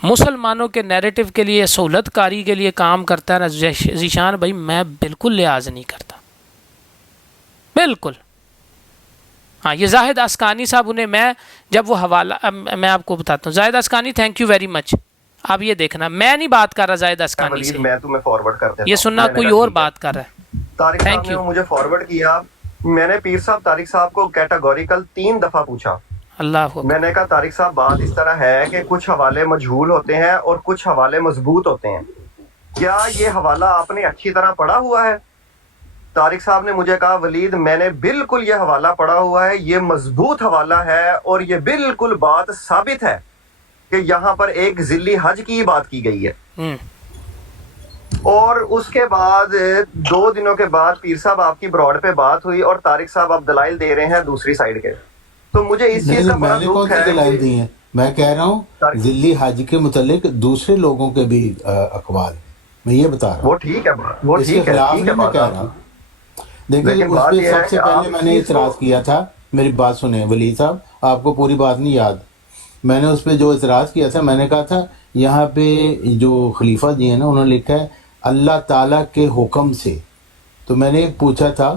مسلمانوں کے نیریٹو کے لیے, سہولت کاری کے لیے کام کرتا ہے نا ذیشان بھائی, میں بالکل لحاظ نہیں کرتا, بالکل. ہاں یہ زاہد اسکانی صاحب, انہیں میں جب وہ حوالہ, میں آپ کو بتاتا ہوں. زاہد اسکانی تھینک یو ویری مچ. آپ یہ دیکھنا میں نہیں بات کر رہا زاہد اسکانی سے, میں تمہیں فارورڈ کر دیتا ہوں, یہ سننا کوئی اور بات کر رہا ہے. طارق صاحب نے مجھے فارورڈ کیا. میں نے پیر صاحب طارق صاحب کو کیٹاگوریکل 3 دفعہ پوچھا. اللہ میں نے کہا طارق صاحب بات اس طرح ہے کہ کچھ حوالے مجہول ہوتے ہیں اور کچھ حوالے مضبوط ہوتے ہیں, کیا یہ حوالہ آپ نے اچھی طرح پڑھا ہوا ہے؟ طارق صاحب نے مجھے کہا ولید میں نے بالکل یہ حوالہ پڑھا ہوا ہے, یہ مضبوط حوالہ ہے, اور یہ بالکل بات ثابت ہے کہ یہاں پر ایک ذلی حج کی بات کی گئی ہے. اور اس کے بعد 2 دنوں کے بعد پیر صاحب آپ کی براڈ پہ بات ہوئی, اور طارق صاحب آپ دلائل دے رہے ہیں دوسری سائیڈ کے. تو مجھے اس چیز کا بڑا دکھ ہے. دلائل دی ہیں, میں کہہ رہا ہوں ذلی حج کے متعلق دوسرے لوگوں کے بھی اقوال, میں یہ بتا رہا ہوں. وہ ٹھیک ہے, وہ اس کے خلاف نہیں میں کہہ رہا ہوں. دیکھیے اس پہ سب سے پہلے میں نے اعتراض کیا تھا میری بات سنیں ولید صاحب، آپ کو پوری بات نہیں یاد. میں نے اس پہ جو اعتراض کیا تھا، میں نے کہا تھا یہاں پہ جو خلیفہ جی ہیں نا، انہوں نے لکھا ہے اللہ تعالیٰ کے حکم سے. تو میں نے پوچھا تھا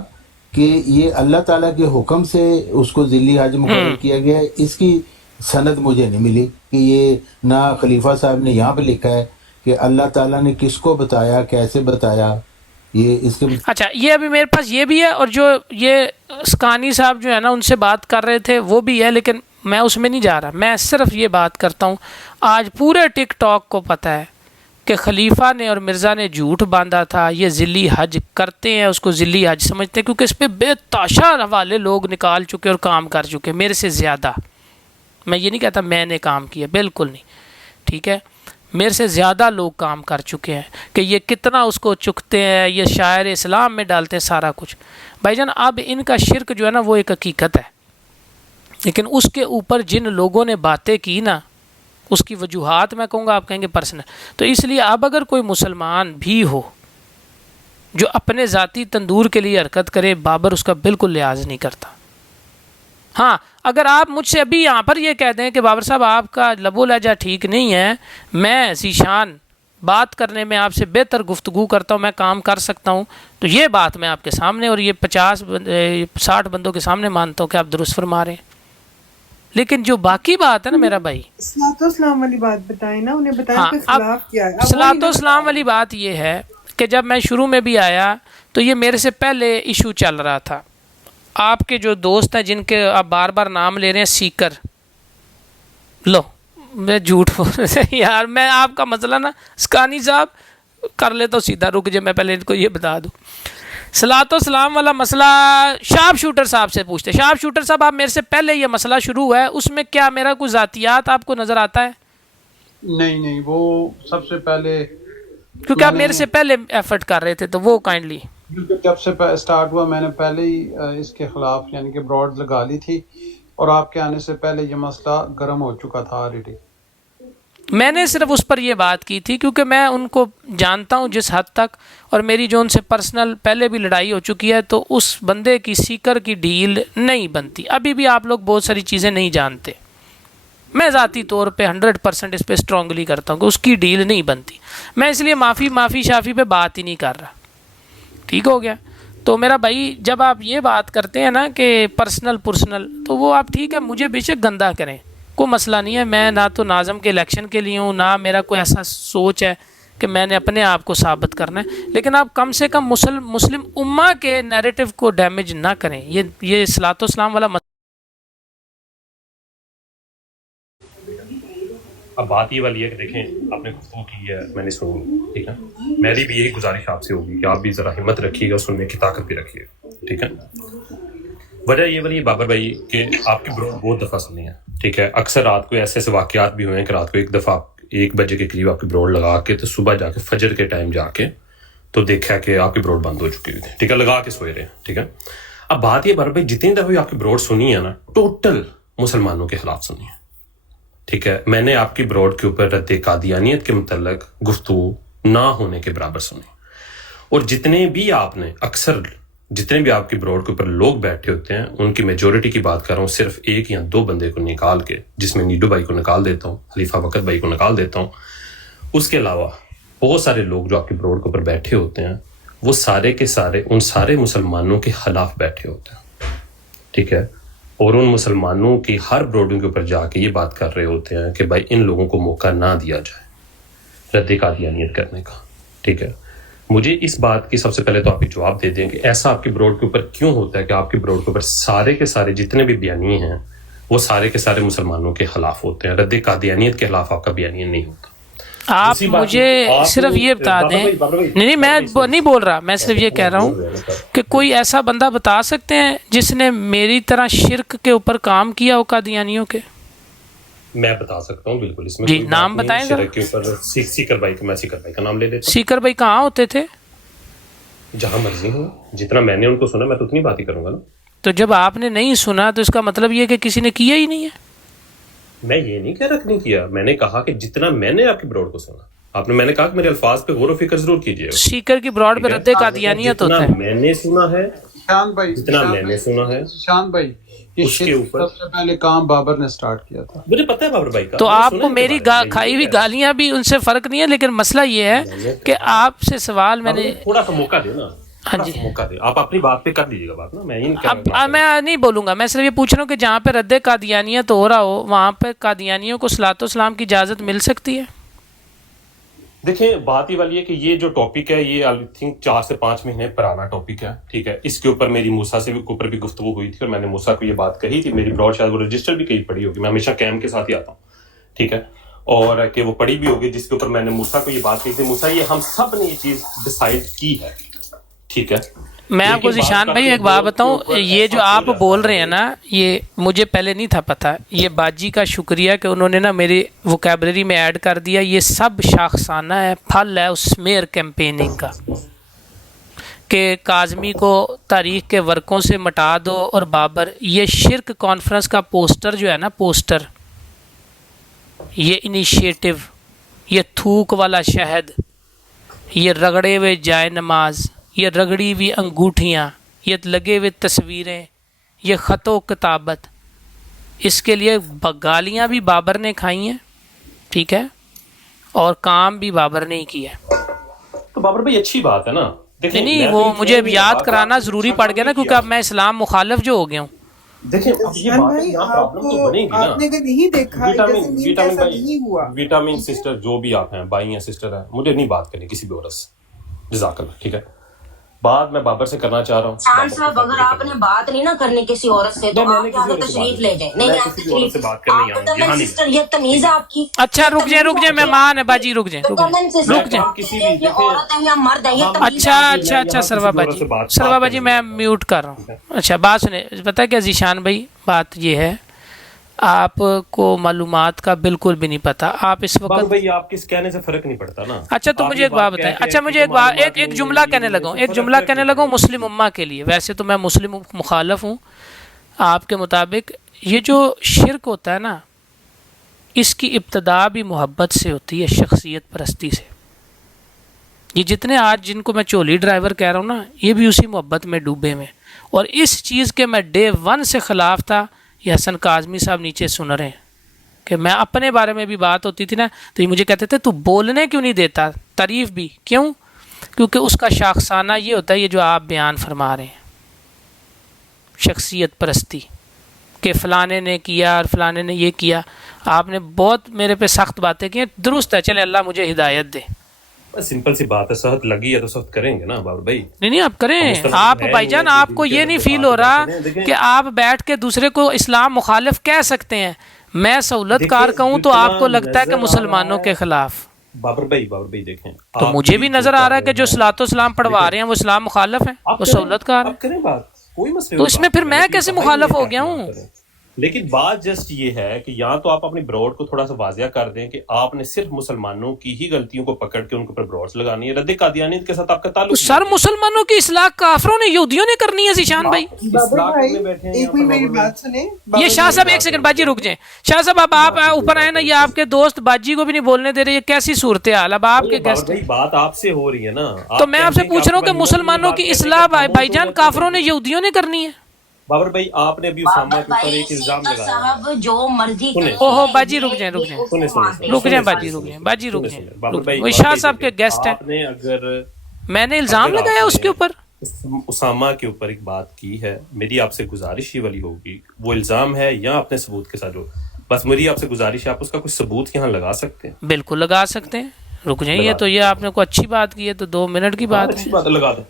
کہ یہ اللہ تعالیٰ کے حکم سے اس کو ذلی حج مقرر کیا گیا ہے، اس کی سند مجھے نہیں ملی کہ یہ نہ خلیفہ صاحب نے یہاں پہ لکھا ہے کہ اللہ تعالیٰ نے کس کو بتایا، کیسے بتایا. یہ اس کے اچھا، یہ ابھی میرے پاس یہ بھی ہے، اور جو یہ اسکانی صاحب جو ہے نا ان سے بات کر رہے تھے وہ بھی ہے، لیکن میں اس میں نہیں جا رہا. میں صرف یہ بات کرتا ہوں، آج پورے ٹک ٹاک کو پتہ ہے کہ خلیفہ نے اور مرزا نے جھوٹ باندھا تھا. یہ ذلی حج کرتے ہیں، اس کو ذلی حج سمجھتے ہیں، کیونکہ اس پہ بے تحاشا حوالے لوگ نکال چکے اور کام کر چکے میرے سے زیادہ. میں یہ نہیں کہتا میں نے کام کیا، بالکل نہیں، ٹھیک ہے، میرے سے زیادہ لوگ کام کر چکے ہیں کہ یہ کتنا اس کو چکتے ہیں، یہ شاعر اسلام میں ڈالتے ہیں سارا کچھ. بھائی جان، اب ان کا شرک جو ہے نا وہ ایک حقیقت ہے، لیکن اس کے اوپر جن لوگوں نے باتیں کی نا، اس کی وجوہات میں کہوں گا، آپ کہیں گے پرسنل. تو اس لیے اب اگر کوئی مسلمان بھی ہو جو اپنے ذاتی تندور کے لیے حرکت کرے، بابر اس کا بالکل لحاظ نہیں کرتا. ہاں، اگر آپ مجھ سے ابھی یہاں پر یہ کہہ دیں کہ بابر صاحب آپ کا لب و لہجہ ٹھیک نہیں ہے، میں ذیشان بات کرنے میں آپ سے بہتر گفتگو کرتا ہوں، میں کام کر سکتا ہوں، تو یہ بات میں آپ کے سامنے اور یہ 50-60 بندوں کے سامنے مانتا ہوں کہ آپ درست فرما رہے ہیں. لیکن جو باقی بات ہے نا میرا بھائی، صلاۃ و اسلام والی بات بتائیں نا، انہیں بتائیں کہ خلاف کیا ہے. صلاۃ و اسلام والی بات یہ ہے کہ جب میں شروع میں بھی آیا تو یہ میرے سے پہلے ایشو چل رہا تھا. آپ کے جو دوست ہیں جن کے آپ بار بار نام لے رہے ہیں، سیکر، لو میں جھوٹ بول رہے ہیں یار، میں آپ کا مسئلہ نا اسکانی صاحب کر لیتا ہوں سیدھا، رک جائے میں پہلے ان کو یہ بتا دوں. صلاۃ و اسلام والا مسئلہ شارپ شوٹر صاحب سے پوچھتے. شارپ شوٹر صاحب، آپ میرے سے پہلے یہ مسئلہ شروع ہوا ہے، اس میں کیا میرا کوئی ذاتیات آپ کو نظر آتا ہے؟ نہیں، وہ سب سے پہلے، کیونکہ آپ میرے سے پہلے ایفرٹ کر رہے تھے، تو وہ کائنڈلی، کیونکہ جب سے اسٹارٹ ہوا میں نے پہلے ہی اس کے خلاف یعنی کہ براڈ لگا لی تھی، اور آپ کے آنے سے پہلے یہ مسئلہ گرم ہو چکا تھا آلریڈی. میں نے صرف اس پر یہ بات کی تھی کیونکہ میں ان کو جانتا ہوں جس حد تک، اور میری جو ان سے پرسنل پہلے بھی لڑائی ہو چکی ہے، تو اس بندے کی سیکر کی ڈیل نہیں بنتی. ابھی بھی آپ لوگ بہت ساری چیزیں نہیں جانتے، میں ذاتی طور پہ 100% اس پہ اسٹرانگلی کرتا ہوں کہ اس کی ڈیل نہیں بنتی. میں اس لیے معافی شافی پہ بات ہی نہیں کر رہا. ٹھیک ہو گیا؟ تو میرا بھائی، جب آپ یہ بات کرتے ہیں نا کہ پرسنل تو وہ آپ ٹھیک ہے، مجھے بے شک گندا کریں، کوئی مسئلہ نہیں ہے. میں نہ تو ناظم کے الیکشن کے لیے ہوں، نہ میرا کوئی ایسا سوچ ہے کہ میں نے اپنے آپ کو ثابت کرنا ہے، لیکن آپ کم سے کم مسلم امہ کے نیریٹو کو ڈیمیج نہ کریں. یہ صلاۃ و اسلام والا اب بات یہ والی ہے کہ دیکھیں، آپ نے گفتگو کی ہے، میں نے سنی، ٹھیک ہے، میری بھی یہی گزارش آپ سے ہوگی کہ آپ بھی ذرا ہمت رکھیے گا، سننے کی طاقت بھی رکھیے گا، ٹھیک ہے. وجہ یہ والی بابر بھائی کہ آپ کی براڈ بہت دفعہ سنی ہے، ٹھیک ہے. اکثر رات کو ایسے واقعات بھی ہوئے ہیں کہ رات کو ایک دفعہ 1 بجے کے قریب آپ کی براڈ لگا کے، تو صبح جا کے فجر کے ٹائم جا کے تو دیکھا کہ آپ کی براڈ بند ہو چکی ہوئی تھی، ٹھیک ہے، لگا کے سوئے رہے ہیں، ٹھیک ہے. اب بات یہ بابر بھائی، جتنی دفعہ آپ کی براڈ سنی ہے نا، ٹوٹل مسلمانوں کے خلاف سنی ہے، ٹھیک ہے. میں نے آپ کی براڈ کے اوپر رد قادیانیت کے متعلق گفتگو نہ ہونے کے برابر سنی، اور جتنے بھی آپ نے اکثر جتنے بھی آپ کی براڈ کے اوپر لوگ بیٹھے ہوتے ہیں، ان کی میجورٹی کی بات کر رہا ہوں، صرف 1 یا 2 بندے کو نکال کے، جس میں نیڈو بھائی کو نکال دیتا ہوں، خلیفہ وقت بھائی کو نکال دیتا ہوں، اس کے علاوہ بہت سارے لوگ جو آپ کی براڈ کے اوپر بیٹھے ہوتے ہیں، وہ سارے کے سارے ان سارے مسلمانوں کے خلاف بیٹھے ہوتے ہیں، ٹھیک ہے. اور ان مسلمانوں کی ہر براڈوں کے اوپر جا کے یہ بات کر رہے ہوتے ہیں کہ بھائی ان لوگوں کو موقع نہ دیا جائے رد قادیانیت کرنے کا، ٹھیک ہے. مجھے اس بات کی سب سے پہلے تو آپ جواب دے دیں کہ ایسا آپ کی براڈ کے اوپر کیوں ہوتا ہے کہ آپ کی براڈ کے اوپر سارے کے سارے جتنے بھی بیانیے ہیں وہ سارے کے سارے مسلمانوں کے خلاف ہوتے ہیں، رد قادیانیت کے خلاف آپ کا بیانیہ نہیں ہوتا. آپ مجھے صرف یہ بتا دیں، نہیں میں نہیں بول رہا، میں صرف یہ کہہ رہا ہوں کہ کوئی ایسا بندہ بتا سکتے ہیں جس نے میری طرح شرک کے اوپر کام کیا ہو قادیانیوں کے؟ میں بتا سکتا ہوں بالکل، اس میں جی نام بتائیں گا. شرک کے اوپر سیکر بھائی کا، میں سیکر بھائی کا نام لے لیتا ہوں. سیکر بھائی کہاں ہوتے تھے؟ جہاں مرضی ہوں، جتنا میں نے ان کو سنا میں تو اتنی بات ہی کروں گا نا. تو جب آپ نے نہیں سنا تو اس کا مطلب یہ کہ کسی نے کیا ہی نہیں ہے. میں یہ نہیں کہہ رہا کہ نہیں کیا، میں نے کہا کہ جتنا میں نے آپ کی براڈ کو سنا، میں نے کہا کہ میرے الفاظ پہ غور و فکر ضرور کیجیے. سیکر کی براڈ پہ رد قادیانیت ہوتا ہے. میں نے سنا ہے شان بھائی، جتنا میں نے سنا ہے شان بھائی، یہ اس کے شرک اوپر سب سے پہلے کام بابر نے سٹارٹ کیا تھا. مجھے پتہ ہے بابر بھائی کا. تو میں نے آپ سنا کو ہے میری اس کے بارے میں. کھائی ہوئی گالیاں بھی ان سے فرق نہیں ہے، لیکن مسئلہ یہ ہے کہ آپ سے سوال میں نے تھوڑا سا موقع دے نا. ہاں جی، موقع دے. آپ اپنی بات پہ کر لیجیے گا بات نا. میں اب میں نہیں بولوں گا. میں صرف یہ پوچھ رہا ہوں کہ جہاں پہ رد قادیانیت ہو رہا ہو وہاں پہ قادیانیوں کو صلاۃ و سلام کی اجازت مل سکتی ہے؟ دیکھیں بات یہ والی ہے کہ یہ جو ٹاپک ہے یہ آئی تھنک 4 سے 5 مہینے پرانا ٹاپک ہے. ٹھیک ہے، اس کے اوپر میری موسیٰ سے اوپر بھی گفتگو ہوئی تھی اور میں نے موسیٰ کو یہ بات کہی تھی. میری براڈ شاید وہ رجسٹر بھی کہیں پڑھی ہوگی. میں ہمیشہ کیم کے ساتھ ہی آتا ہوں. ٹھیک ہے، اور کہ وہ پڑھی بھی ہوگی جس کے اوپر میں نے موسیٰ کو یہ بات کہی تھی. موسیٰ یہ ہم سب نے یہ چیز ڈیسائیڈ کی ہے. ٹھیک ہے، میں آپ کو ذیشان بھائی ایک بات بتاؤں، یہ جو آپ بول رہے ہیں نا یہ مجھے پہلے نہیں تھا پتہ. یہ باجی کا شکریہ کہ انہوں نے نا میری ووکیبلری میں ایڈ کر دیا. یہ سب شاخسانہ ہے، پھل ہے اس سمیئر کیمپیننگ کا کہ کاظمی کو تاریخ کے ورقوں سے مٹا دو. اور بابر یہ شرک کانفرنس کا پوسٹر جو ہے نا، پوسٹر، یہ انیشیٹو، یہ تھوک والا شہد، یہ رگڑے ہوئے جائے نماز، یہ رگڑی ہوئی انگوٹھیاں، یہ لگے ہوئے تصویریں، یہ خط و کتابت، اس کے لیے گالیاں بھی بابر نے کھائی ہیں. ٹھیک ہے، اور کام بھی بابر نے ہی کیا ہے. تو بابر بھائی اچھی بات ہے نا. نہیں وہ مجھے اب یاد کرانا ضروری پڑ گیا نا، کیونکہ اب میں اسلام مخالف جو ہو گیا ہوں. دیکھیں اب یہ بات ہے، یہاں پرابلم تو بنے گی نا. آپ نے اگر نہیں دیکھا وٹامن وٹامن سسٹر جو بھی آپ ہیں، بھائی ہیں، سسٹر ہیں، مجھے نہیں بات کرنی کسی بھی عورت سے. جزاک اللہ. ٹھیک ہے، بات میں بابر سے کرنا چاہ رہا ہوں. شان صاحب اگر آپ نے بات نہیں نہ کرنی کسی عورت سے تو آپ یہاں تشریف لے جائیں. نہیں آپ تشریف آپ سسٹر، یہ تمیز ہے آپ کی. اچھا رک جائیں مہمان ہے باجی، رک جائیں. یہ عورت ہے یا مرد ہے، یہ تمیز ہے. اچھا سروا باجی میں میوٹ کر رہا ہوں. اچھا بات سنیں، پتہ ہے کیا ذیشان بھائی، بات یہ ہے آپ کو معلومات کا بالکل بھی نہیں پتا. آپ اس وقت بھائی آپ کس کہنے سے فرق نہیں پڑتا نا. اچھا تو مجھے ایک بات بتائیں. اچھا مجھے ایک جملہ کہنے لگا ہوں مسلم امہ کے لیے. ویسے تو میں مسلم مخالف ہوں آپ کے مطابق. یہ جو شرک ہوتا ہے نا، اس کی ابتدا بھی محبت سے ہوتی ہے، شخصیت پرستی سے. یہ جتنے آج جن کو میں چولی ڈرائیور کہہ رہا ہوں نا، یہ بھی اسی محبت میں ڈوبے ہوئے. اور اس چیز کے میں ڈے 1 سے خلاف تھا. یہ حسن کاظمی صاحب نیچے سن رہے ہیں کہ میں اپنے بارے میں بھی بات ہوتی تھی نا تو یہ مجھے کہتے تھے تو بولنے کیوں نہیں دیتا، تعریف بھی کیوں؟ کیونکہ اس کا شاخسانہ یہ ہوتا ہے یہ جو آپ بیان فرما رہے ہیں، شخصیت پرستی کہ فلانے نے کیا اور فلانے نے یہ کیا. آپ نے بہت میرے پہ سخت باتیں کی ہیں. درست ہے، چلے اللہ مجھے ہدایت دے. سمپل سی بات ہے، سخت لگی ہے تو سخت کریں گے نا بابر بھائی. نہیں آپ کریں. آپ بھائی جان آپ کو یہ نہیں فیل ہو رہا کہ آپ بیٹھ کے دوسرے کو اسلام مخالف کہہ سکتے ہیں؟ میں سہولت کار کہوں تو آپ کو لگتا ہے کہ مسلمانوں کے خلاف. بابر بھائی دیکھیں تو مجھے بھی نظر آ رہا ہے کہ جو صلاۃ و سلام پڑھوا رہے ہیں وہ اسلام مخالف ہیں، وہ سہولت کار ہیں. تو اس میں پھر میں کیسے مخالف ہو گیا ہوں؟ لیکن بات جسٹ یہ ہے کہ یا تو آپ اپنی براڈ کو تھوڑا سا واضح کر دیں کہ آپ نے صرف مسلمانوں کی ہی غلطیوں کو پکڑ کے ان کے اوپر براڈز لگانی ہے. رد قادیانیت کے ساتھ آپ کا تعلق سر مسلمانوں کی اصلاح کافروں نے یہودیوں نے کرنی ہے ذیشان بھائی. ایک بھی میری بات سنیں. یہ شاہ صاحب ایک سیکنڈ باجی رک جائیں. شاہ صاحب اب آپ اوپر آئے نا، یہ آپ کے دوست باجی کو بھی نہیں بولنے دے رہے. یہ کیسی صورتحال؟ اب آپ کے گیسٹ بات آپ سے ہو رہی ہے نا، تو میں آپ سے پوچھ رہا ہوں کہ مسلمانوں کی اصلاح بھائی جان کافروں نے یہودیوں نے کرنی ہے. بابر بھائی آپ نے ابھی اسامہ کے اوپر ایک الزام لگایا. صاحب جو مرضی اوہو باجی رک جائیں باجی رک جائیں. وہ شاہ صاحب کے گیسٹ ہیں، میں نے الزام لگایا اس کے اوپر. اسامہ کے اوپر ایک بات کی ہے، میری آپ سے گزارش یہ والی ہوگی، وہ الزام ہے یا اپنے ثبوت کے ساتھ جو، بس میری آپ سے گزارش ہے آپ اس کا کوئی ثبوت یہاں لگا سکتے ہیں. بالکل لگا سکتے ہیں. رک جائیں. یہ تو یہ آپ نے کوئی اچھی بات کی ہے تو 2 منٹ کی بات ہے. لگا دیں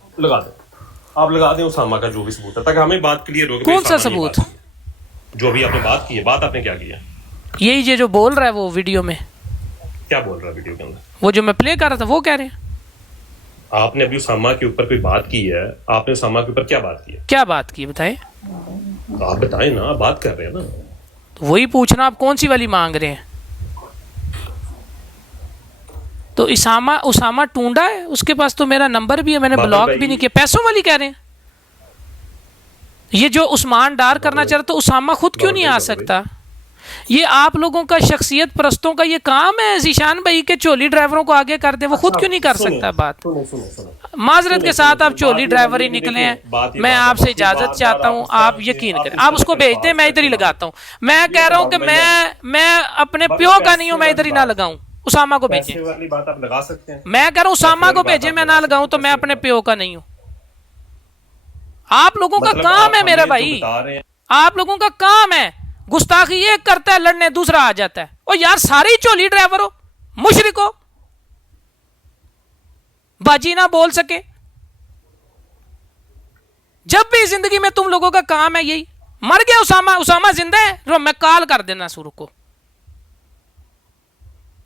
آپ لگا دیں اسامہ کا جو بھی ثبوت ہے، تاکہ ہمیں بات کلیئر ہو. کون سا ثبوت؟ جو بھی آپ نے بات کی ہے. بات آپ نے کیا کی ہے؟ یہی جو بول رہا ہے وہ ویڈیو میں. کیا بول رہا ہے ویڈیو کے اندر؟ وہ جو میں پلے کر رہا تھا وہ کہہ رہے ہیں. آپ نے ابھی اسامہ کے اوپر کوئی بات کی ہے، آپ نے اسامہ کے اوپر کیا بات کی ہے؟ کیا بات کی بتائیں. آپ بتائیں نا، بات کر رہے ہیں نا. وہی پوچھنا آپ کون سی والی مانگ رہے ہیں. تو اسامہ ٹونڈا ہے، اس کے پاس تو میرا نمبر بھی ہے، میں نے بلاک بھی نہیں کیا. پیسوں والی کہہ رہے ہیں. یہ جو عثمان ڈار کرنا چاہ رہا تو اسامہ خود کیوں نہیں آ سکتا؟ یہ آپ لوگوں کا شخصیت پرستوں کا یہ کام ہے ذیشان بھائی کہ چولی ڈرائیوروں کو آگے کر دیں. وہ خود کیوں نہیں کر سکتا؟ بات معذرت کے ساتھ آپ چولی ڈرائیور ہی نکلے ہیں, میں آپ سے اجازت چاہتا ہوں, آپ یقین کریں, آپ اس کو بھیج دیں, میں ادھر ہی لگاتا ہوں. میں کہہ رہا ہوں کہ میں اپنے پیو کا نہیں ہوں, میں ادھر ہی نہ لگاؤں, اسامہ کو بھیجیں. میں کہہ رہا ہوں اسامہ کو بھیجیں, میں نہ لگاؤں تو میں اپنے پیو کا نہیں ہوں. آپ لوگوں کا کام ہے میرا بھائی, آپ لوگوں کا کام ہے, گستاخی ایک کرتا ہے لڑنے دوسرا آ جاتا ہے. اور یار سارے چولی ڈرائیور ہو, مشرک ہو, باجی نہ بول سکے. جب بھی زندگی میں تم لوگوں کا کام ہے یہی. مر گیا اسامہ زندہ ہے, رو میں کال کر دینا سورو کو.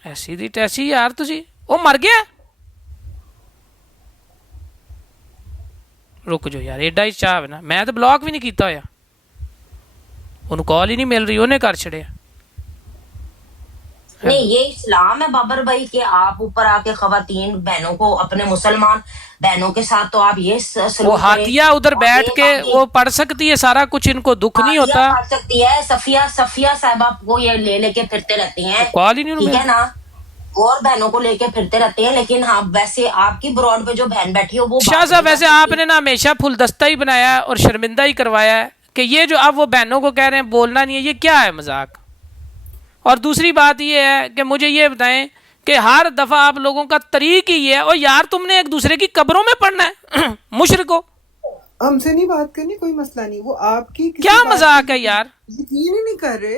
ایسی دی ٹیسی یار تجھی, وہ مر گیا. رک جو یار, ایڈا ہی چاہ ہے نا, میں تو بلاک بھی نہیں کیتا ہویا, انہوں کال ہی نہیں مل رہی, انہیں کر چھڑے. نہیں یہ اسلام ہے بابر بھائی کہ آپ اوپر آ کے خواتین بہنوں کو, اپنے مسلمان بہنوں کے ساتھ تو آپ یہ وہ ہاتھیہ ادھر بیٹھ کے وہ پڑھ سکتی ہے سارا کچھ, ان کو دکھ نہیں ہوتا. پڑھ سکتی ہے, صفیہ صاحبہ کو یہ لے کے پھرتے رہتے ہیں, کال ہی نہیں, ٹھیک ہے نا, اور بہنوں کو لے کے پھرتے رہتے ہیں. لیکن ہاں ویسے آپ کی براڈ پہ جو بہن بیٹھی ہو وہ شاہ صاحب, ویسے آپ نے نا ہمیشہ پھول دستہ ہی بنایا اور شرمندہ ہی کروایا ہے کہ یہ جو اب وہ بہنوں کو کہہ رہے ہیں بولنا نہیں ہے, یہ کیا ہے مذاق. اور دوسری بات یہ ہے کہ مجھے یہ بتائیں کہ ہر دفعہ آپ لوگوں کا طریق ہی یہ ہے, اور یار تم نے ایک دوسرے کی قبروں میں پڑھنا ہے, مشرکو. ہم سے نہیں بات کرنی, کوئی مسئلہ نہیں, وہ آپ کی کیا مذاق ہے یار, یقین ہی نہیں کر رہے.